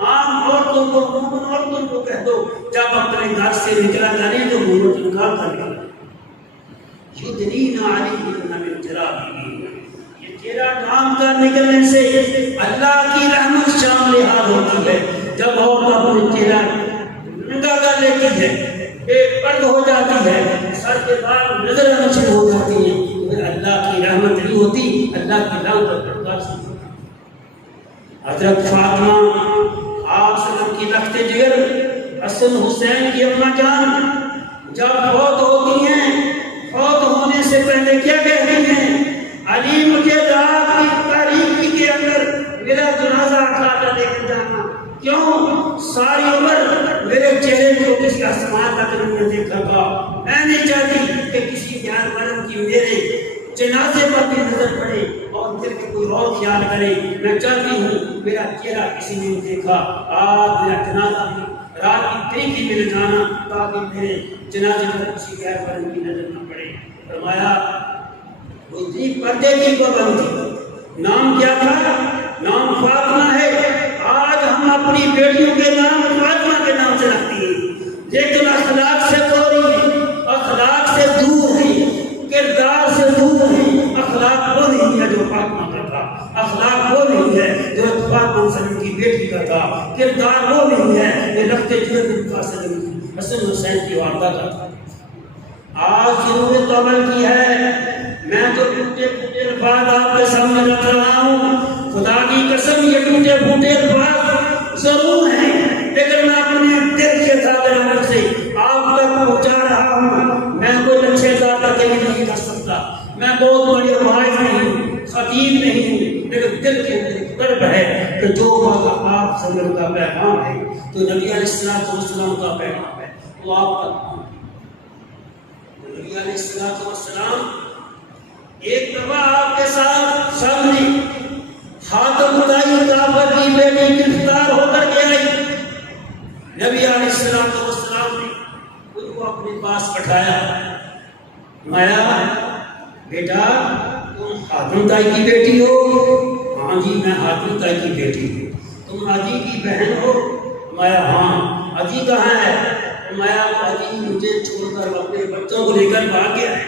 عام عورتوں کو، مومن عورتوں کو کہہ دو جب اپنے گھر سے نکلا کریں تو گھونگھٹ نکال کر نکلیں۔ یدنین علیہن من جلابیبہن، یہ چہرہ ڈھانپ کر نکلنے سے اللہ کی رحمت شامل حال ہوتی ہے۔ جب عورت اپنے چہرہ ننگا کر لیتی ہے، بے پرد ہو جاتی ہے، سر کے بال نظر آنا شروع ہو جاتی ہیں، پھر اللہ کی رحمت نہیں ہوتی، اللہ کی لعنت پڑتا ہے۔ حضرت فاطمہ آپ صلی اللہ علیہ وسلم کی لخت جگر حسن حسین کی اماں جان جب فوت ہوتی ہیں، فوت ہونے سے پہلے کیا کہتی ہیں؟ علی مجھے رات کی تاریکی کے اندر میرا جنازہ اٹھا کر لے کر جانا، کیوں؟ ساری عمر میرے چہرے کو کسی آسمان تک نہیں دیکھا گا، میں نہیں چاہتی کہ کسی جانور کی میرے جنازے پر بھی نظر پڑے اور پھر کوئی اور خیال کرے، میں چاہتی ہوں میرا چہرہ کسی نے دیکھا، آج میرا جنازہ بھی رات کی تاریکی میں لے جانا تاکہ میرے جنازے پر کسی غیر فرد کی نظر نہ پڑے۔ فرمایا وہ جی پردے کی پابند تھی، نام کیا تھا؟ نام فاطمہ ہے۔ آج ہم اپنی بیٹیوں کے نام فاطمہ کے نام سے رکھتی ہیں، لیکن اخلاق سے کوری ہے، اخلاق سے دور ہے، کردار سے دور ہے۔ اخلاق وہ نہیں ہے جو فاطمہ کا تھا، اخلاق وہ نہیں ہے جو فاطمہ کی بیٹی کا تھا، کردار وہ نہیں ہے یہ لخت جگر بن قاسم کی حسن حسین کی واردہ کا تھا۔ آج جنہوں نے تو عمل کی ہے، میں تو ٹوٹے پھوٹے الفاظ آپ کے سامنے رکھ رہا ہوں، خدا کی قسم یہ ٹوٹے پھوٹے الفاظ ضرور ہیں، لیکن میں اپنے دل کے صادر عمل سے آپ تک پہنچا رہا ہوں۔ میں کوئی لچھے دار کا دل نہیں کر سکتا، میں بہت بڑی واعظ نہیں ہوں، خطیب نہیں ہوں، لیکن دل کے اندر قلب ہے کہ جو بات آپ سے کا پیغام ہے، تو نبی علیہ السلام کا پیغام ہے، وہ آپ تک نبی علیہ السلام ایک دفعہ آپ کے ساتھ سامنے حاتم خدائی کعبہ کی بیٹی گرفتار ہو کر کے آئی، نبی علیہ السلام نے ان کو اپنے پاس بٹھایا، فرمایا بیٹا تم حاتم تائی کی بیٹی ہو؟ ہاں جی میں حاتم تائی کی بیٹی ہوں۔ تم حاجی کی بہن ہو؟ فرمایا ہاں۔ حاجی کہاں ہے؟ فرمایا حاجی مجھے چھوڑ کر اپنے بچوں کو لے کر بھاگ گیا ہے،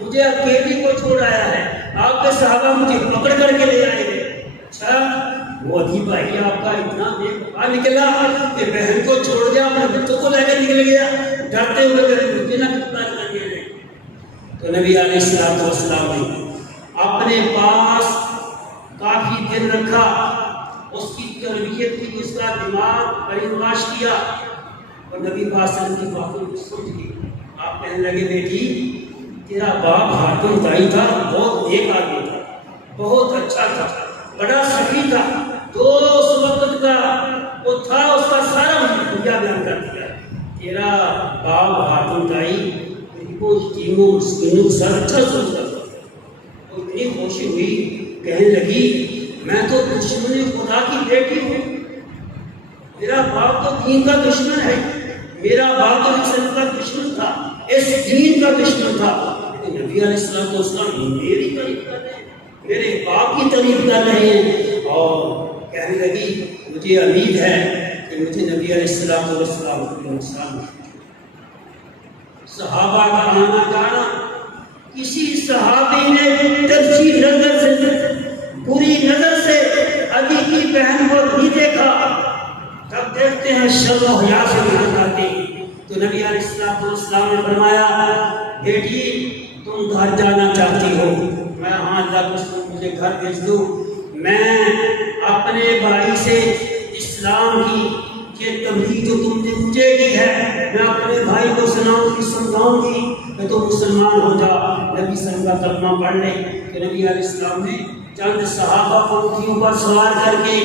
مجھے اکیلی کو چھوڑ آیا ہے، آپ کے صحابہ مجھے پکڑ کر کے لے آئے گے۔ اچھا وہ حاجی بھائی آپ کا اتنا بے نکلا کہ بہن کو چھوڑ گیا، اپنے بچوں کو لے کر نکل گیا، ڈرتے ہوئے کہ مجھے نہ گرفتار کر دیا جائے۔ تو نبی علیہ السلام نے اپنے پاس کافی دن رکھا، اس کی تربیت کی، اس کا دماغ پرورش کیا، اور نبی پاک صلی اللہ علیہ وسلم کی باتوں کو سمجھ گئی۔ آپ کہنے لگے بیٹی تیرا باپ حاتم تائی تھا، بہت نیک آدمی تھا، بہت اچھا تھا، بڑا سخی تھا، جو اس وقت کا وہ تھا اس کا سارا مجھے بیان کر دیا۔ تیرا باپ حاتم تائی کو یتیموں مسکینوں کے ساتھ اچھا سلوک کرتا تھا۔ اتنی خوشی ہوئی، کہنے لگی میں تو دشمن خدا کی بیٹی ہوں، میرا باپ تو دین کا دشمن ہے، میرا باپ تو اسلام کا دشمن تھا، اس دین کا دشمن تھا، لیکن نبی علیہ السلام میری تعریف کر رہے ہیں، میرے باپ کی تعریف کر رہے ہیں، اور کہنے لگی مجھے امید ہے کہ مجھے نبی علیہ السلام کے نقصان صحابہ کا آنا جانا، کسی صحابی نے ترجیح نظر سے بری نظر سے علی کی بہن کو نہیں دیکھا، جب دیکھتے ہیں شرم و حیا سے نکل جاتے ہیں۔ تو نبی علیہ السلام نے فرمایا بیٹی تم گھر جانا چاہتی ہو؟ میں ہاں اللہ کو مجھے گھر بھیج دو، میں اپنے بھائی سے اسلام کی یہ تبلیغ جو تم نے مجھے کی ہے میں اپنے بھائی کو سمجھاؤں گی کہ تو مسلمان ہو جا، نبی صلی اللہ علیہ وسلم کا کلمہ پڑھ لے۔ کہ نبی علیہ السلام نے چند صحابہ کو اونٹیوں پر سوار کر کے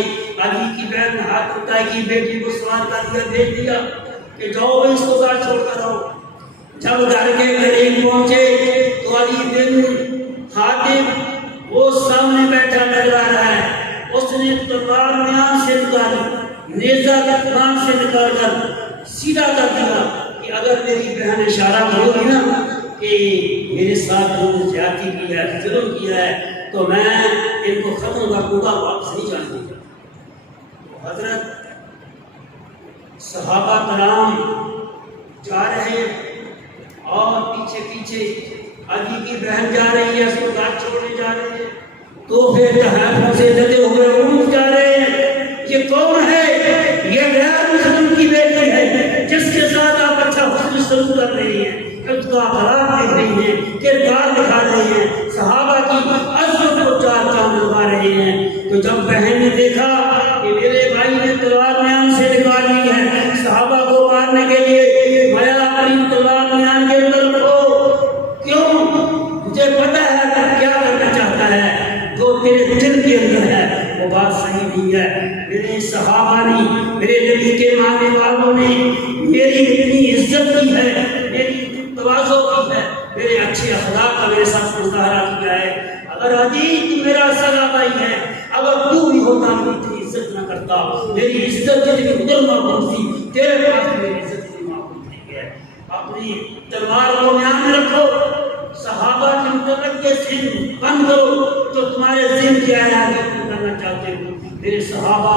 علی کی بہن حاتم تائی کی بیٹی کو سوار کر دیا، بھیج دیا کہ جاؤ اس کو گھر چھوڑ کر آؤ۔ جب گھر کے قریب پہنچے تو علی بن حاتم وہ سامنے بیٹھا نظر آ رہا ہے، اس نے تلوار میان سے نکالی، نیزہ کمان سے نکال کر سیدھا کر دیا کہ اگر میری بہن اشارہ کرو گی نا کہ میرے ساتھ انہوں نے زیادتی کی ہے، ظلم کیا ہے، تو میں ان کو ختم کر دوں گا، واپس نہیں جانے دوں گا۔ حضرت صحابہ کرام جا رہے اور پیچھے پیچھے علی کی بہن جا رہی ہے، اس کو گھر چھوڑنے جا رہے ہیں، تو پھر تحائف سے جتے ہوئے اونٹ جا رہے ہیں۔ یہ کون ہے؟ یہ غیر مسلم کی بیٹی ہے جس کے ساتھ آپ اچھا حسن سلوک کر رہی ہیں، اس کا اخلاق دیکھ رہی ہیں، کردار دکھا رہی ہیں، صحابہ کی عظمت کو چار چاند لگا رہے ہیں۔ تو جب بہن نے دیکھا کہ میرے بھائی نے تلوار میان سے نکال لی ہے صحابہ کو مارنے کے لیے، میں اپنی تلوار میان کے اندر رکھو، کیوں؟ مجھے پتا ہے کہ کیا کرنا چاہتا ہے، جو تیرے دل کے اندر ہے وہ بات صحیح نہیں ہے۔ میرے صحابہ نے، میرے نبی کے ماننے والوں نے میری اتنی عزت کی ہے، میری تواضع کی ہے، میرے اچھے اخلاق کا میرے ساتھ مظاہرہ کیا ہے۔ اگر عزیز تو میرا سگا بھائی ہے، اگر تو بھی ہوتا تو اتنی عزت نہ کرتا، میری عزت جتنی ادھر معقول تھی تیرے پاس میری عزت اتنی معقول نہیں ہے۔ اپنی تلوار کو میان میں رکھو، صحابہ کے متعلق یہ ذہن بند کرو جو تمہارے ذہن کی آیات کرنا چاہتے ہو۔ میرے صحابہ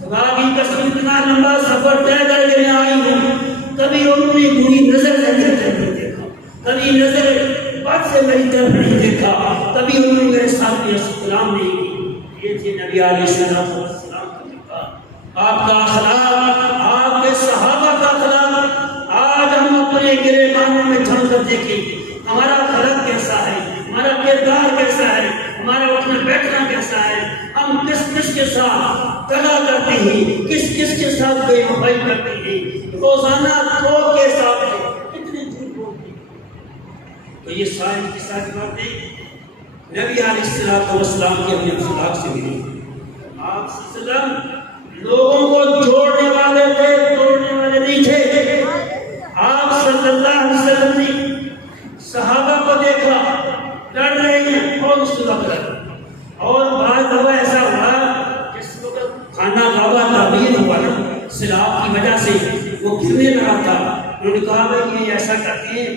خدا کی قسم اتنا لمبا سفر طے کر کے آئی ہوں، کبھی انہوں نے بری نظر سے میری طرف نہیں دیکھا، کبھی نظر بد سے میری طرف نہیں دیکھا، کبھی انہوں نے میرے ساتھ بھی سلام نہیں کی۔ یہ تھے نبی علیہ السلام کا طریقہ، آپ کا اخلاق، آپ کے صحابہ کا اخلاق، دیکھیں ہمارا خلق کیسا ہے، ہمارا کردار کیسا ہے، ہمارا اٹھنا بیٹھنا کیسا ہے، ہم کس کس کے ساتھ دغا کرتے ہیں، کس کس کے ساتھ بے وفائی کرتے ہیں، روزانہ لوگ کے ساتھ کتنے جھوٹ بولتے ہیں۔ تو یہ ساری کی ساری باتیں نبی علیہ السلام کے اپنے اخلاق سے ملی۔ آپ صلی اللہ علیہ وسلم لوگوں کو جوڑنے والے تھے، توڑنے والے نہیں تھے۔ آپ صلی اللہ علیہ وسلم نے صحابہ کو دیکھا لڑ رہے ہیں اور صلح کر، اور بعض دفعہ ایسا ہوا جس وقت خانہ کعبہ تعمیر ہوا نا سیلاب کی وجہ سے وہ گرنے لگا تھا، انہوں نے کہا بھائی یہ ایسا کرتے ہیں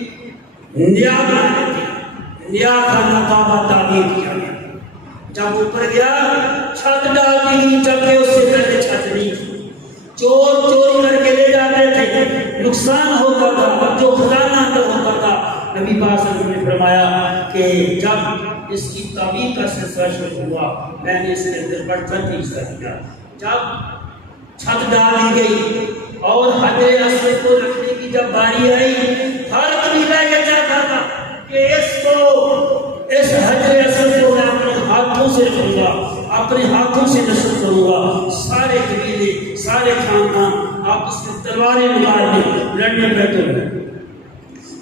نیا بنا دیتے ہیں، نیا خانہ کعبہ تعمیر کیا گیا۔ جب اوپر گیا چھت ڈال دی، جبکہ اس سے پہلے چھت نہیں تھی، چور چوری کر کے لے جاتے تھے، نقصان ہوتا تھا، جو خزانہ اندر ہوتا تھا۔ نبی پاک صلی اللہ علیہ وسلم نے فرمایا کہ جب اس کی تعمیر کا سلسلہ شروع ہوا میں نے اس کے اندر برتن بھی حصہ دیا۔ جب چھت ڈالی گئی اور حجر اسود کو رکھنے کی جب باری آئی، ہر قبیلہ یہ چاہتا تھا کہ اس حجر اسود کو میں اپنے ہاتھوں سے رکھوں گا، اپنے ہاتھوں سے نصب کروں گا۔ سارے قبیلے سارے خاندان آپس میں تلواریں نکال کے لڑنے بیٹھے ہوئے۔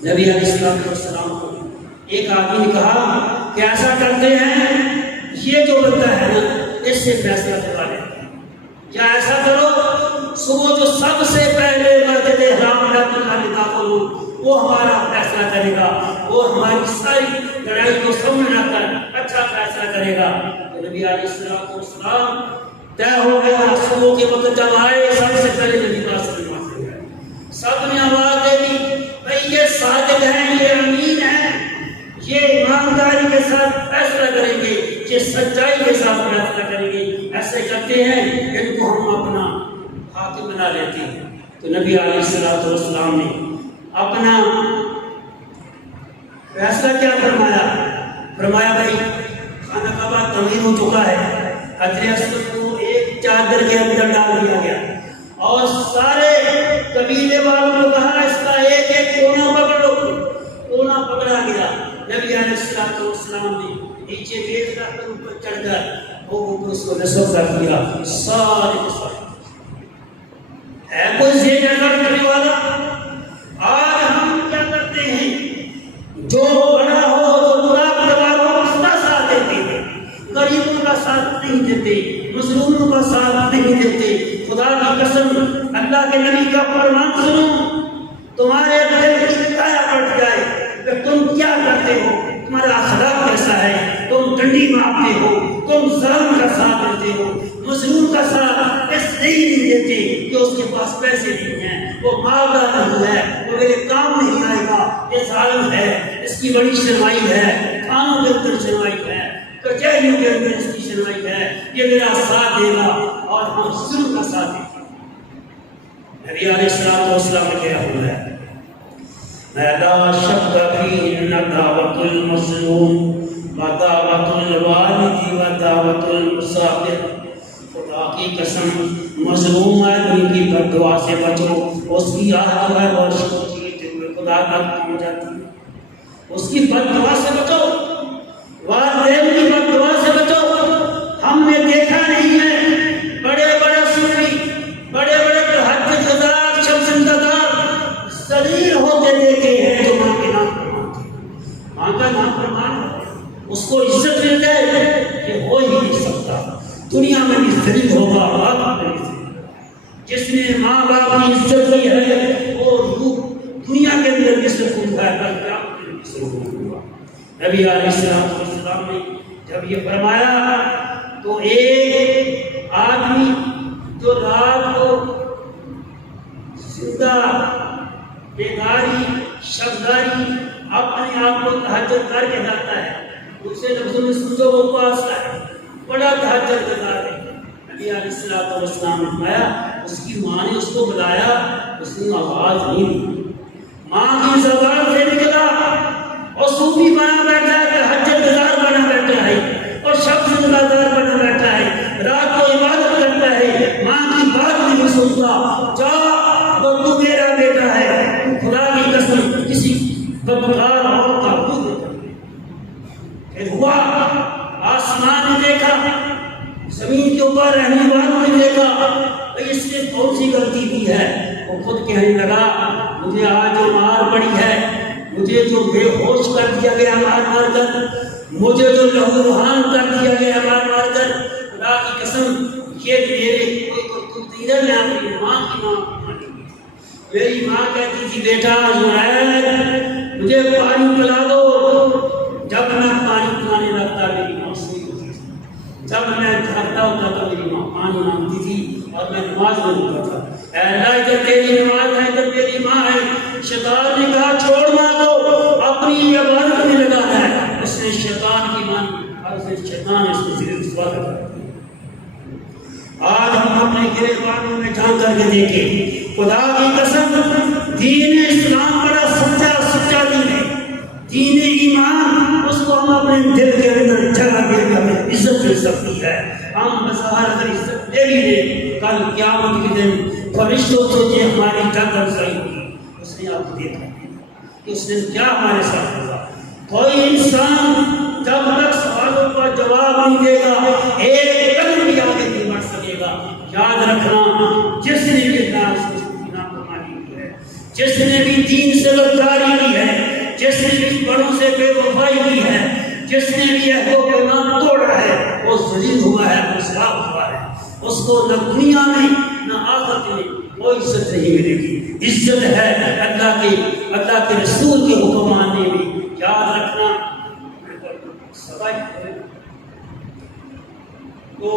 نبی علیہ السلام کو ایک آدمی نے کہا کہ ایسا کرتے ہیں یہ جو بندہ ہے نا اس سے فیصلہ کروا لیتے ہیں، کیا ایسا کرو صبح جو سب سے پہلے مسجد حرام میں داخل ہو وہ ہمارا فیصلہ کرے گا، وہ ہماری ساری لڑائی کو سمجھ کر اچھا فیصلہ کرے گا۔ تو نبی علیہ السلام طے ہو گیا، صبح کے وقت جب آئے سب سے پہلے نبی پاک صلی اللہ علیہ وسلم سب نے آواز دے دی بھائی یہ صادق ہیں، یہ امین ہیں، یہ ایمانداری کے ساتھ فیصلہ کریں گے، یہ سچائی کے ساتھ فیصلہ کریں گے، ایسے کرتے ہیں ان کو ہم اپنا حاکم بنا لیتے ہیں۔ تو نبی علیہ السلام نے اپنا فیصلہ کیا فرمایا بھائی خانہ کعبہ تعمیر ہو چکا ہے، حجر اسود کو ایک چادر کے اندر ڈال دیا گیا اور سارے قبیلے والوں کو کہا اس کا ایک ایک کونا پکڑو، کونا پکڑا گیا۔ نبی علیہ السلام نے نیچے بیٹھ کر اوپر چڑھ کر وہ اوپر اس کو نصب کر دیا۔ سارے ہے کوئی زیر نظر کرنے والا؟ آج ہم کیا کرتے ہیں؟ جو بڑا ہو جو برا کردار ہو اس کا ساتھ دیتے ہیں، غریبوں کا ساتھ نہیں دیتے، مظلوموں کا ساتھ نہیں دیتے۔ خدا کی قسم اللہ کے نبی کا فرمان سنو تمہارے دل کی کایا پلٹ جائے کہ تم کیا کرتے ہو، تمہارا اخلاق کیسا ہے، تم ڈنڈی مارتے ہو، تم ظلم کا ساتھ دیتے ہو، مظلوم کا ساتھ اس لیے نہیں دیتے کہ اس کے پاس پیسے نہیں ہیں، وہ مالدار نہیں ہے، وہ میرے کام نہیں آئے گا، یہ ظالم ہے، اس کی بڑی سنوائی ہے، تھانوں کے اندر سنوائی ہے، کچہریوں کے اندر اس کی سنوائی ہے، یہ میرا ساتھ دے گا اور ہم ظلم کا ساتھ دیں گے۔ نبی علیہ السلام نے کیا ہوا ہے لا شک فی ان دعوت المظلوم و دعوت الوالد و دعوت المسافر، خدا کی قسم مظلوم آدمی کی بد دعا سے بچو، اس کی آہ جو ہے روش چیتے ہوئے خدا تک پہنچ جاتی ہے، اس کی بد دعا سے بچو، والدین کی بد دعا سے بچو۔ ہم نے دیکھا نہیں ہے بڑے بڑے صوفی بڑے بڑے تہجد گزار شب زندگار ذلیل ہوتے دیکھے ہیں جو ماں کے نام فرمان، ماں کا نام فرمان اس کو عزت مل جائے کہ ہو ہی نہیں سکتا، دنیا میں بھی ذلیل ہوگا، آخرت میں بھی ذلیل۔ جس نے ماں باپ کی عزت کی ہے وہ دنیا کے اندر بھی سکون ہے، کل قیامت میں بھی سکون ہوگا۔ نبی علیہ السلام نے جب یہ فرمایا تو ایک آدمی جو رات کو زندہ بیداری شبداری اپنے آپ کو تہجد کر کے جاتا ہے، اسے لفظوں میں سمجھو وہ پاس ہے، بڑا تہجد گزار ہے۔ نبی علیہ السلام نے فرمایا اس کی ماں نے اس کو بلایا، اس نے آواز نہیں دی، ماں کی زبان سے نکلا اور صوفی بنا بیٹھا ہے، تہجد گزار بنا بیٹھا ہے اور شب زندگار بنا بیٹھا ہے، رات کو عبادت کرتا ہے، ماں کی بات نہیں سنتا، جا وہ تو میرا بیٹا ہے، خدا کی قسم کسی بدکار زمین کے اوپر رہنے والوں نے دیکھا اس نے کون سی غلطی کی ہے، وہ خود کہنے لگا مجھے آج جو مار پڑی ہے، مجھے جو بے ہوش کر دیا گیا مار کر، مجھے جو لہوحان کر دیا گیا مار کر، خدا کی قسم یہ میرے کوئی کرتوت نہیں ہے، میں اپنی ماں کی مانی ہوئی تھی۔ میری ماں کہتی تھی بیٹا زہیر مجھے پانی پلا دو، جب میں پانی پلانے لگتا میری ماں سوئی ہوتی تھی، جب میں جھاگتا ہوتا تو میری ماں پانی مانگتی تھی اور میں نماز میں ہوتا تھا، اے اللہ ادھر تیری نماز ہے ادھر میری ماں ہے۔ شیطان نے کہا چھوڑ ماں کو، اپنی عبادت میں لگا ہے، اس نے شیطان کی مانی اور پھر شیطان اس کو ذل رسوا کر دیا۔ آج ہم اپنے گریبانوں میں جان کر کے دیکھیں، خدا کی قسم دین اسلام بڑا سچا دین ہے، دین ایمان، اس کو ہم اپنے دل کے اندر جگہ دے کے ہمیں عزت مل سکتی ہے۔ ہم بظاہر اگر عزت لے بھی لیں، کل قیامت کے دن فرشتوں سے یہ ہماری جنگ افزائی ہوگی، اس نے آپ کو دیکھا کہ اس نے کیا ہمارے ساتھ ہوا۔ کوئی انسان جب تک سوالوں کا جواب نہیں دے گا ایک قدم بھی آگے نہیں بڑھ سکے گا۔ یاد رکھنا جس نے بھی نافرمانی کی ہے، جس نے بھی دین سے غداری کی ہے، جس نے بھی بڑوں سے بے وفائی کی ہے، جس نے بھی عہد و پیمان توڑا ہے، وہ ذلیل ہوا ہے، مسلح ہوا ہے۔ اس کو نہ دنیا میں نہ آخرت میں کوئی عزت نہیں ملے گی۔ عزت ہے اللہ کے رسول کے حکم ماننے میں۔ یاد رکھنا تو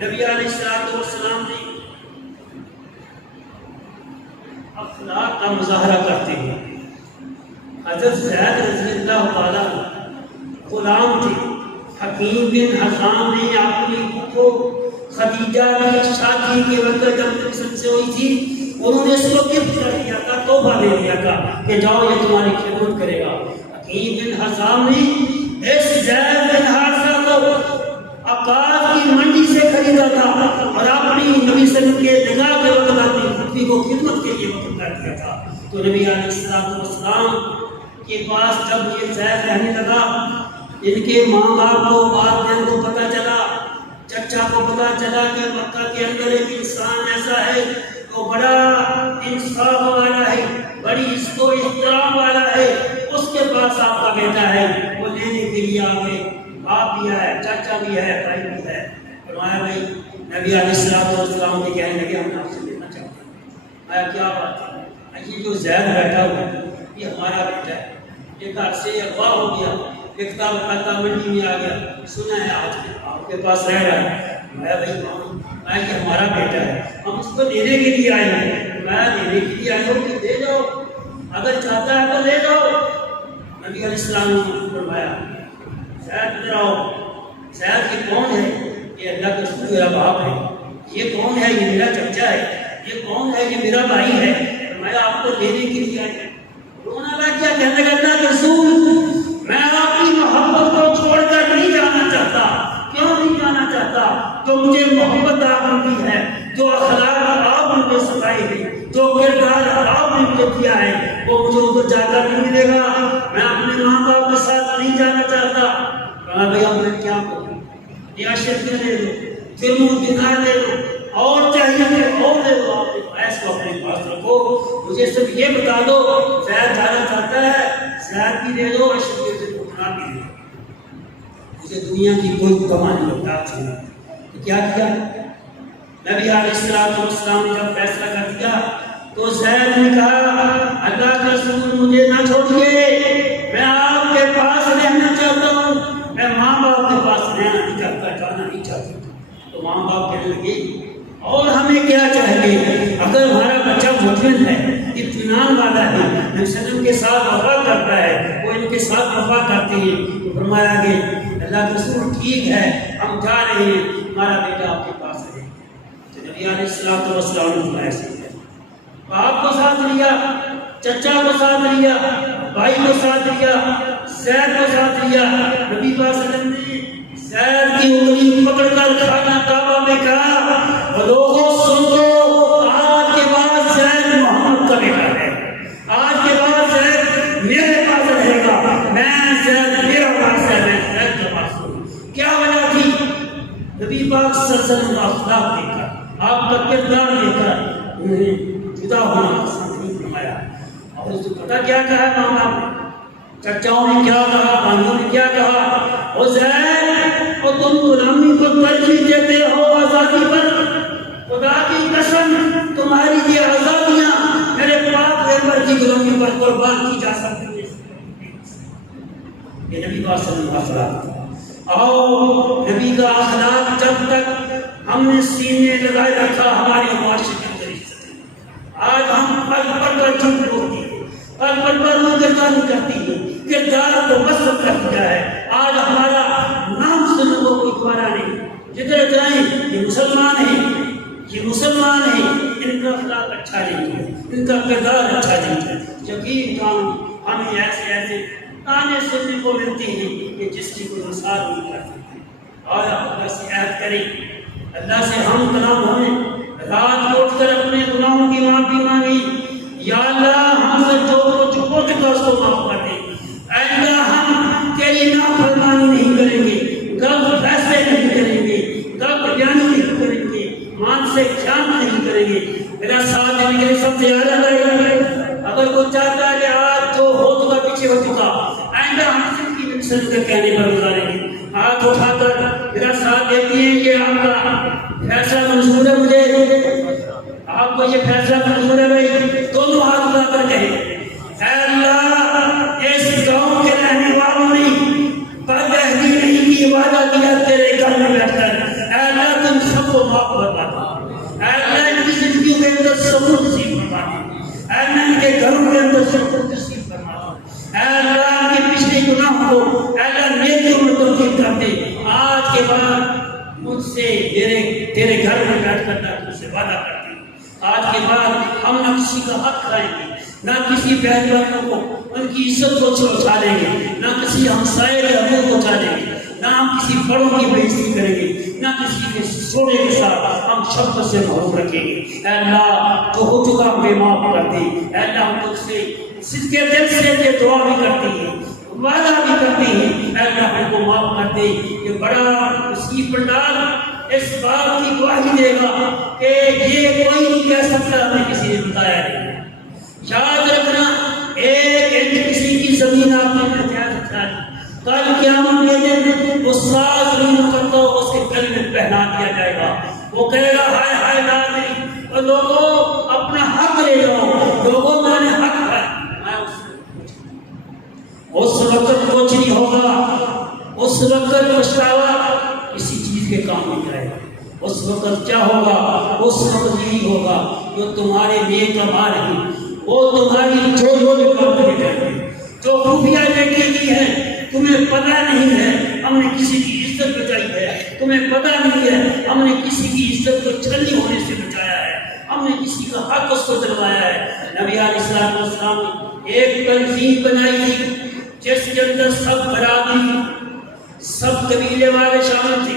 نبی علیہ السلام نے اخلاق کا مظاہرہ کرتے ہیں۔ حضرت زید رضی اللہ تعالیٰ غلام تھے، حکیم بن حزام نے اپنی کو خدیجہ کی شادی کے وقت جب قسم سے ہوئی تھی، انہوں نے اس کو گفٹ کر دیا تھا، تحفہ دے دیا تھا کہ جاؤ یہ تمہاری خدمت کرے گا۔ حکیم بن حزام نے اس زید بن حارثہ کو عکاظ کی منڈی سے خریدا تھا اور اپنی نبی صلی اللہ علیہ وسلم کے نکاح کے وقت اپنی پھوپھی کو خدمت کے لیے وقت کر دیا تھا۔ تو نبی علیہ السلام کے پاس جب یہ زید رہنے لگا، ان کے ماں باپ کو والدین کو پتہ چلا، چچا کو پتہ چلا کہ مکہ کے اندر ایک انسان ایسا ہے تو بڑا انصاف والا ہے، بڑی عزت و احترام والا ہے، اس کے پاس آپ کا بیٹا ہے، وہ لینے کے لیے آ گئے، باپ بھی ہے، چاچا بھی ہے، بھائی بھی ہے۔ فرمایا بھائی نبی علیہ السلام کے کہنے لگے ہم آپ سے لینا چاہتے ہیں۔ آیا کیا بات ہے؟ یہ جو زید بیٹھا ہوا ہے یہ ہمارا بیٹا ہے، یہ گھر سے اغوا ہو گیا، لکھتا بتاتا منڈی میں آ گیا، سنا ہے آج آپ کے پاس رہ رہا ہے۔ میں بھائی یہ ہمارا بیٹا ہے، ہم اس کو لینے کے لیے آئے ہیں۔ میں لینے کے لیے آئے ہوں کہ دے جاؤ، اگر چاہتا ہے تو لے جاؤ۔ نبی علیہ السلام نے فرمایا زید ادھر آؤ۔ زید یہ کون ہے؟ یہ اللہ کے رسول میرا باپ ہے۔ یہ کون ہے؟ یہ میرا چچا ہے۔ یہ کون ہے؟ یہ میرا بھائی ہے۔ میں آپ کو لینے کے لیے آیا۔ رونا لگا کیا کہنے لگا اللہ کے رسول میں آپ کی محبت کو چھوڑ کر نہیں جانا چاہتا۔ کیوں نہیں جانا چاہتا؟ جو مجھے محبت آپ نے دی ہے، جو اخلاق آپ نے مجھے سکھائی ہے، جو کردار آپ نے مجھے دیا ہے، وہ مجھے ادھر جا کر نہیں ملے گا۔ میں اپنے ماں باپ کے ساتھ نہیں جانا چاہتا۔ کہا بھائی اب میں کیا کروں؟ یا شرکیں لے لو، درم دینار لے لو، اور چاہیے کہ اور لے لو، آپ ایس کو اپنے پاس رکھو، مجھے صرف یہ بتا دو زید جانا چاہتا ہے، زید بھی دے دو، اشرف سے اٹھنا بھی دے دو، مجھے دنیا کی کوئی تمام محتاج نہیں۔ کیا کیا نبی علیہ السلام نے جب فیصلہ کر دیا تو زید نے کہا اللہ کا رسول مجھے نہ چھوڑیے، میں آپ کے پاس رہنا چاہتا ہوں، میں ماں باپ کے پاس رہنا نہیں چاہتا، جانا نہیں چاہتا۔ تو ماں باپ کہنے لگے اور ہمیں کیا چاہیے؟ اگر ہمارا بچہ مطمئن ہے، اطمینان والا ہے، نبی صلی اللہ علیہ وسلم کے ساتھ وفا کرتا ہے، وہ ان کے ساتھ وفا کرتے ہیں، تو فرمایا کہ اللہ کے رسول ٹھیک ہے ہم جا رہے ہیں، ہمارا بیٹا آپ کے پاس رہے۔ تو نبی علیہ السلام نے فرمایا باپ کو ساتھ لیا، چچا کو ساتھ لیا، بھائی کو ساتھ لیا، زید کو ساتھ لیا۔ نبی پاک صلی اللہ علیہ وسلم نے زید کی انگلی پکڑ کر خانہ کعبہ میں کہا لوگوں سن لو، آج کے بعد زید محمد کا بیٹا ہے، آج کے بعد زید میرے پاس رہے گا، میں زید میرا پاس ہے، میں زید کے پاس ہوں۔ کیا وجہ تھی؟ نبی پاک صلی اللہ علیہ وسلم کا اخلاق دیکھ کر، آپ کا کردار دیکھ کر انہیں جدا ہونا پسند نہیں فرمایا۔ اور اس کو پتہ کیا کہا ماں باپ نے، چچاؤں نے کیا کہا، بھائیوں نے کیا کہا، عزیر اور تم غلامی کو ترجیح دیتے ہو آزادی پر، خدا کی قسم تمہاری یہ آزادیاں میرے پاک پیغمبر کی غلامی پر قربان کی جا سکتی ہیں۔ یہ نبی پاک صلی اللہ علیہ وسلم اور نبی کا اخلاق جب تک ہم نے سینے لگائے رکھا ہماری معاشرے کے اندر عزت ہے۔ آج ہم پل پل پر جھوٹ بولتے ہیں، پل پل پر مدرکانی کرتی ہے، کردار کو بسط کر دیا ہے۔ آج ہمارا نام سے لوگوں کو اتوارا نہیں، جدھر جائیں یہ مسلمان ہیں، یہ مسلمان ہیں، ان کا اخلاق اچھا نہیں ہے، ان کا کردار اچھا نہیں ہے۔ یقین جان ہمیں ایسے ایسے تانے سننے کو ملتے ہیں کہ جس کی کوئی مثال نہیں کرتے۔ اور اللہ سے عہد کریں، اللہ سے ہم کلام ہوئے، رات اٹھ کر اپنے گناہوں کی معافی مانگی، یا اللہ ہم سے جو کچھ ہو چکا اس کو معاف کر دے۔ اے اللہ ہم تیری نافرمانی نہیں کریں گے، غلط فیصلے نہیں کریں گے، غلط بیانی نہیں کریں گے، مان سے خیانت نہیں کریں گے۔ میرا ساتھ دینے کے سب سے زیادہ لگے اگر کوئی چاہتا ہے کہ آج جو ہو چکا پیچھے ہو چکا، آئندہ ہم صرف کی منشن کے کہنے پر گزاریں گے۔ ہاتھ اٹھا کر میرا ساتھ دیتی ہیں کہ آپ کا فیصلہ منظور ہے، مجھے آپ کو یہ فیصلہ منظور ہے بھائی، دونوں ہاتھ اٹھا کر کہیں اے اللہ اس گاؤں کے رہنے والوں نے بدعہدی نہیں کی، وعدہ کیا تیرے گھر میں بیٹھ کر، اے اللہ تم سب کو معاف فرما دے، اے اللہ ان کی زندگیوں کے اندر سکون نصیب فرما دے، اے اللہ ان کے گھروں کے اندر سکون نصیب فرما دے، اے اللہ ان کے پچھلے گناہوں کو اے اللہ نیکیوں میں تبدیل کر دے۔ آج کے بعد مجھ سے تیرے گھر میں بیٹھ کر نہ تجھ سے وعدہ کرتے ہیں، آج کے بعد ہم نہ کسی کا حق کھائیں گے، نہ کسی پہلوانوں کو ان کی عزت کو اچھالیں گے، نہ کسی ہمسائے کے حقوق کو اچھالیں گے، نہ ہم کسی بڑوں کی بے عزتی کریں گے، نہ کسی کے سونے کے ساتھ ہم شفقت سے محروم رکھیں گے۔ اے اللہ جو ہو چکا ہمیں معاف کر دے، اے اللہ ہم تجھ سے صدقے دل سے یہ دعا بھی کرتے ہیں، وعدہ بھی کرتے ہیں، اے اللہ ہم کو معاف کر دے۔ یہ بڑا وسیع پنڈال اس بات کی گواہی دے گا کہ یہ کوئی نہیں کہہ سکتا ہمیں کسی نے بتایا نہیں۔ یاد رکھنا ایک انچ کسی کی زمین آپ نے احتیاط رکھا ہے، کل قیامت کے دن وہ ساز نہیں کرتا اس کے گل میں پہنا دیا جائے گا، وہ کہے گا ہائے ہائے ناظرین اور لوگوں اپنا حق لے جاؤ، لوگوں میں نے حق ہے۔ اس وقت کچھ نہیں ہوگا، اس وقت پچھتاوا کسی چیز کے کام نہیں آئے گا۔ اس وقت کیا ہوگا؟ اس وقت یہی ہوگا جو تمہارے نیک اعمال ہیں وہ تمہاری جو جو خوبیاں دیکھی گئی ہیں تمہیں پتہ نہیں ہے، ہم نے کسی کی عزت بچائی ہے، تمہیں پتہ نہیں ہے ہم نے کسی کی عزت کو چھلنی ہونے سے بچایا ہے، ہم نے کسی کا حق اس کو دلوایا ہے۔ نبی علیہ السلام نے ایک تنظیم بنائی تھی جس کے اندر سب برادری سب قبیلے والے شامل تھے۔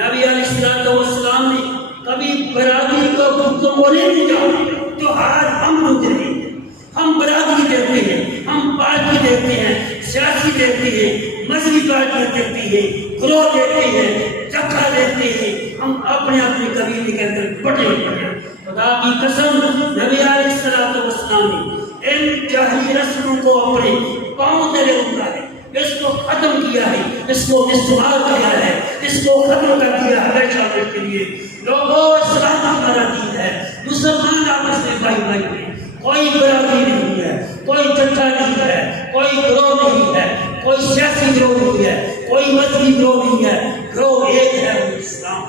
نبی علیہ السلام نے کبھی برادری کو حکم کو نہیں دیا تو آج ہم لوگ ہیں، ہم برادری دیکھتے ہیں، ہم پارٹی دیکھتے ہیں، سیاسی دیکھتے ہیں، مذہبی پارٹیاں دیکھتے ہیں، گروہ دیکھتے ہیں، جگہ دیکھتے ہیں، ہم اپنے اپنے قبیلے کے اندر بٹے ہوئے ہیں۔ خدا کی قسم نبی علیہ السلام نے ان جاہلی رسموں کو اپنے پاؤں تلے اتارا ہے، اس کو ختم کیا ہے، اس کو استعمال کیا ہے، اس کو ختم کر دیا ہے ہمیشہ کے لیے۔ لوگوں اسلام ہمارا دین ہے، مسلمان آپس میں بھائی بھائی ہیں، کوئی برادری نہیں ہے، کوئی جتھا نہیں ہے، کوئی گروہ نہیں ہے، کوئی سیاسی گروہ نہیں ہے، کوئی مذہبی گروہ نہیں ہے، گروہ ایک ہے وہ اسلام۔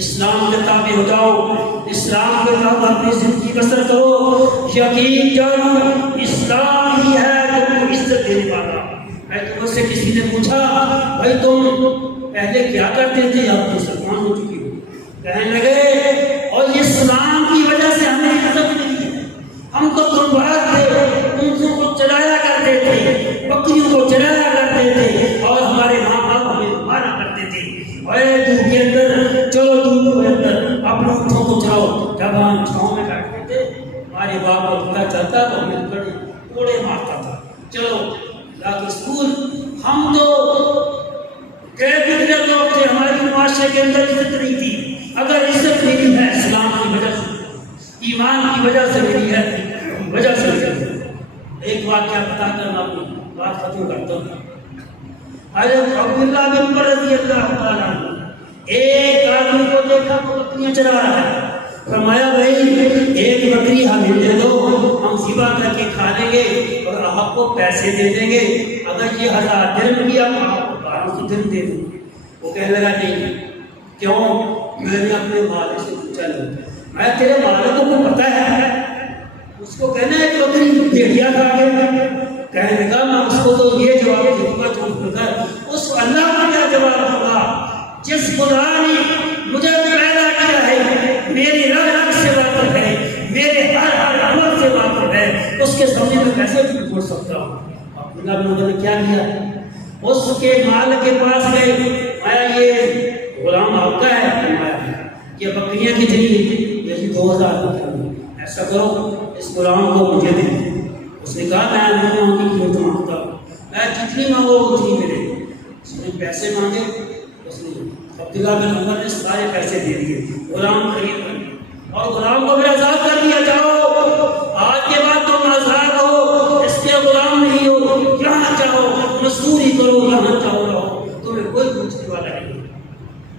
اسلام کے تابع ہو جاؤ، اسلام کے تابع اپنی زندگی بسر کرو، یقین جانو اسلام ہی ہے جو تم کو عزت دینے والا۔ میں تم سے کسی نے پوچھا بھائی تم پہلے کیا کرتے تھے، اب مسلمان ہو چکی ہو؟ کہنے لگے اور اسلام کی وجہ سے ہمیں عزت ملی ہے، ہم تو قربان تھے، اونٹوں کو چلایا کرتے تھے، بکریوں کو چلایا کرتے تھے اور ہمارے ماں باپ ہمیں مارا کرتے تھے، اے دودھ کے اندر چلو دودھ کے اندر اپنے اونٹوں کو چلاؤ۔ جب ہم چھاؤں میں بیٹھتے تھے ہمارے باپ کو پتہ چلتا تو ہمیں بڑے کوڑے مارتا تھا، چلو لا کے اسکول۔ ہم تو کتنے لوگ تھے ہماری کی وجہ سے ملی ہے، وجہ سے ملی ہے۔ ایک واقعہ بتا کر میں اپنی بات ختم کرتا ہوں۔ حضرت عبداللہ بن عمر رضی اللہ تعالیٰ عنہ ایک آدمی کو دیکھا وہ بکریاں چرا رہا ہے، فرمایا بھائی ایک بکری ہمیں دے دو، ہم ذبح کر کے کھا لیں گے اور آپ کو پیسے دے دیں گے، اگر یہ 1000 درہم بھی آپ کو 1200 درہم دے دیں گے۔ وہ کہنے لگا نہیں، کیوں؟ میں نے اپنے والد سے پوچھا نہیں، میں تیرے والد کو پتہ ہے، اس کو کہنا ہے کہ بکری بھیڑیا کھا گیا، کہنے لگا میں اس کو تو یہ جواب دوں گا جو ہوگا اس اللہ کو کیا جواب دوں گا جس خدا نے مجھے پیدا کیا ہے، میری رگ رگ سے واقف ہے، میرے ہر ہر عمل سے واقف ہے، اس کے سامنے میں کیسے جھوٹ بول سکتا ہوں؟ عبداللہ بن عمر نے کیا کیا؟ اس کے مالک کے پاس گئے، آیا یہ غلام آپ کا ہے؟ فرمایا یہ بکریاں کتنی؟ یہ 2000 بکریاں۔ ایسا کرو اس غلام کو مجھے دے۔ اس نے کہا میں غلام کی قیمت مانگتا ہوں، میں جتنی مانگو اتنی ملے۔ اس نے پیسے مانگے، اس نے عبداللہ بن عمر نے سارے پیسے دے دیے، غلام خرید کر اور غلام کو بھی آزاد کر دیا، جاؤ آج کے بعد تم آزاد ہو، اس کے غلام نہیں ہو، جہاں چاہو مزدوری کرو، جہاں چاہو رہو، تمہیں کوئی پوچھنے والا نہیں۔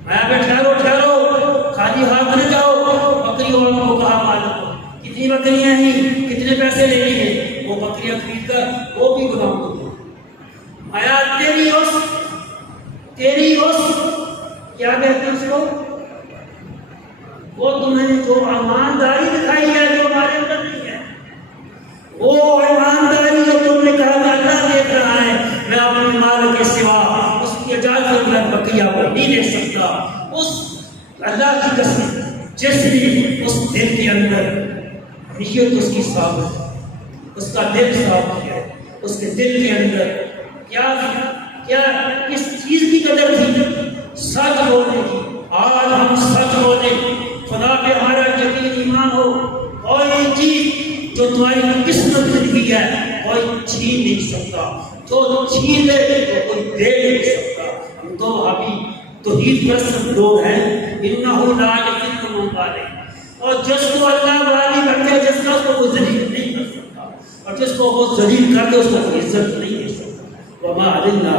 میں ٹھہرو ٹھہرو، خالی ہاتھ نہ جاؤ۔ بکری والوں کو کہا مالک کتنی بکریاں ہیں، کتنے پیسے لینے ہیں؟ وہ بکریاں خرید کر وہ بھی غلام کو دیا۔ آیا تیری اس کیا کہتے ہیں اس کو، وہ تمہیں جو ایمانداری دکھائی ہے جو ہمارے اندر نہیں ہے، وہ ایمانداری جو تم نے کہا کہ اللہ دیکھ رہا ہے، میں اپنے مال کے سوا اس کی اجازت میں بقیہ کو نہیں لے سکتا۔ اس اللہ کی قسم جس نے اس دل کے اندر نیت اس کی صاف ہے، اس کا دل صاف ہے، اس کے دل کے اندر کیا کس چیز کی قدر تھی؟ سچ بولنے کی۔ آج ہم سچ بولیں، خدا پہ ہمارا یقین ایمان ہو، کوئی چیز جو تمہاری قسمت لکھی ہے کوئی چھین نہیں سکتا، جو چھین لے تو کوئی دے نہیں سکتا۔ ہم تو ابھی توحید پرست لوگ ہیں، انہ لا یضل من والاه، اور جس کو اللہ والی کرتے جس کا اس کو وہ ذلیل نہیں کر سکتا، اور جس کو وہ ذلیل کر دے اس کو عزت نہیں دے سکتا۔ وما علینا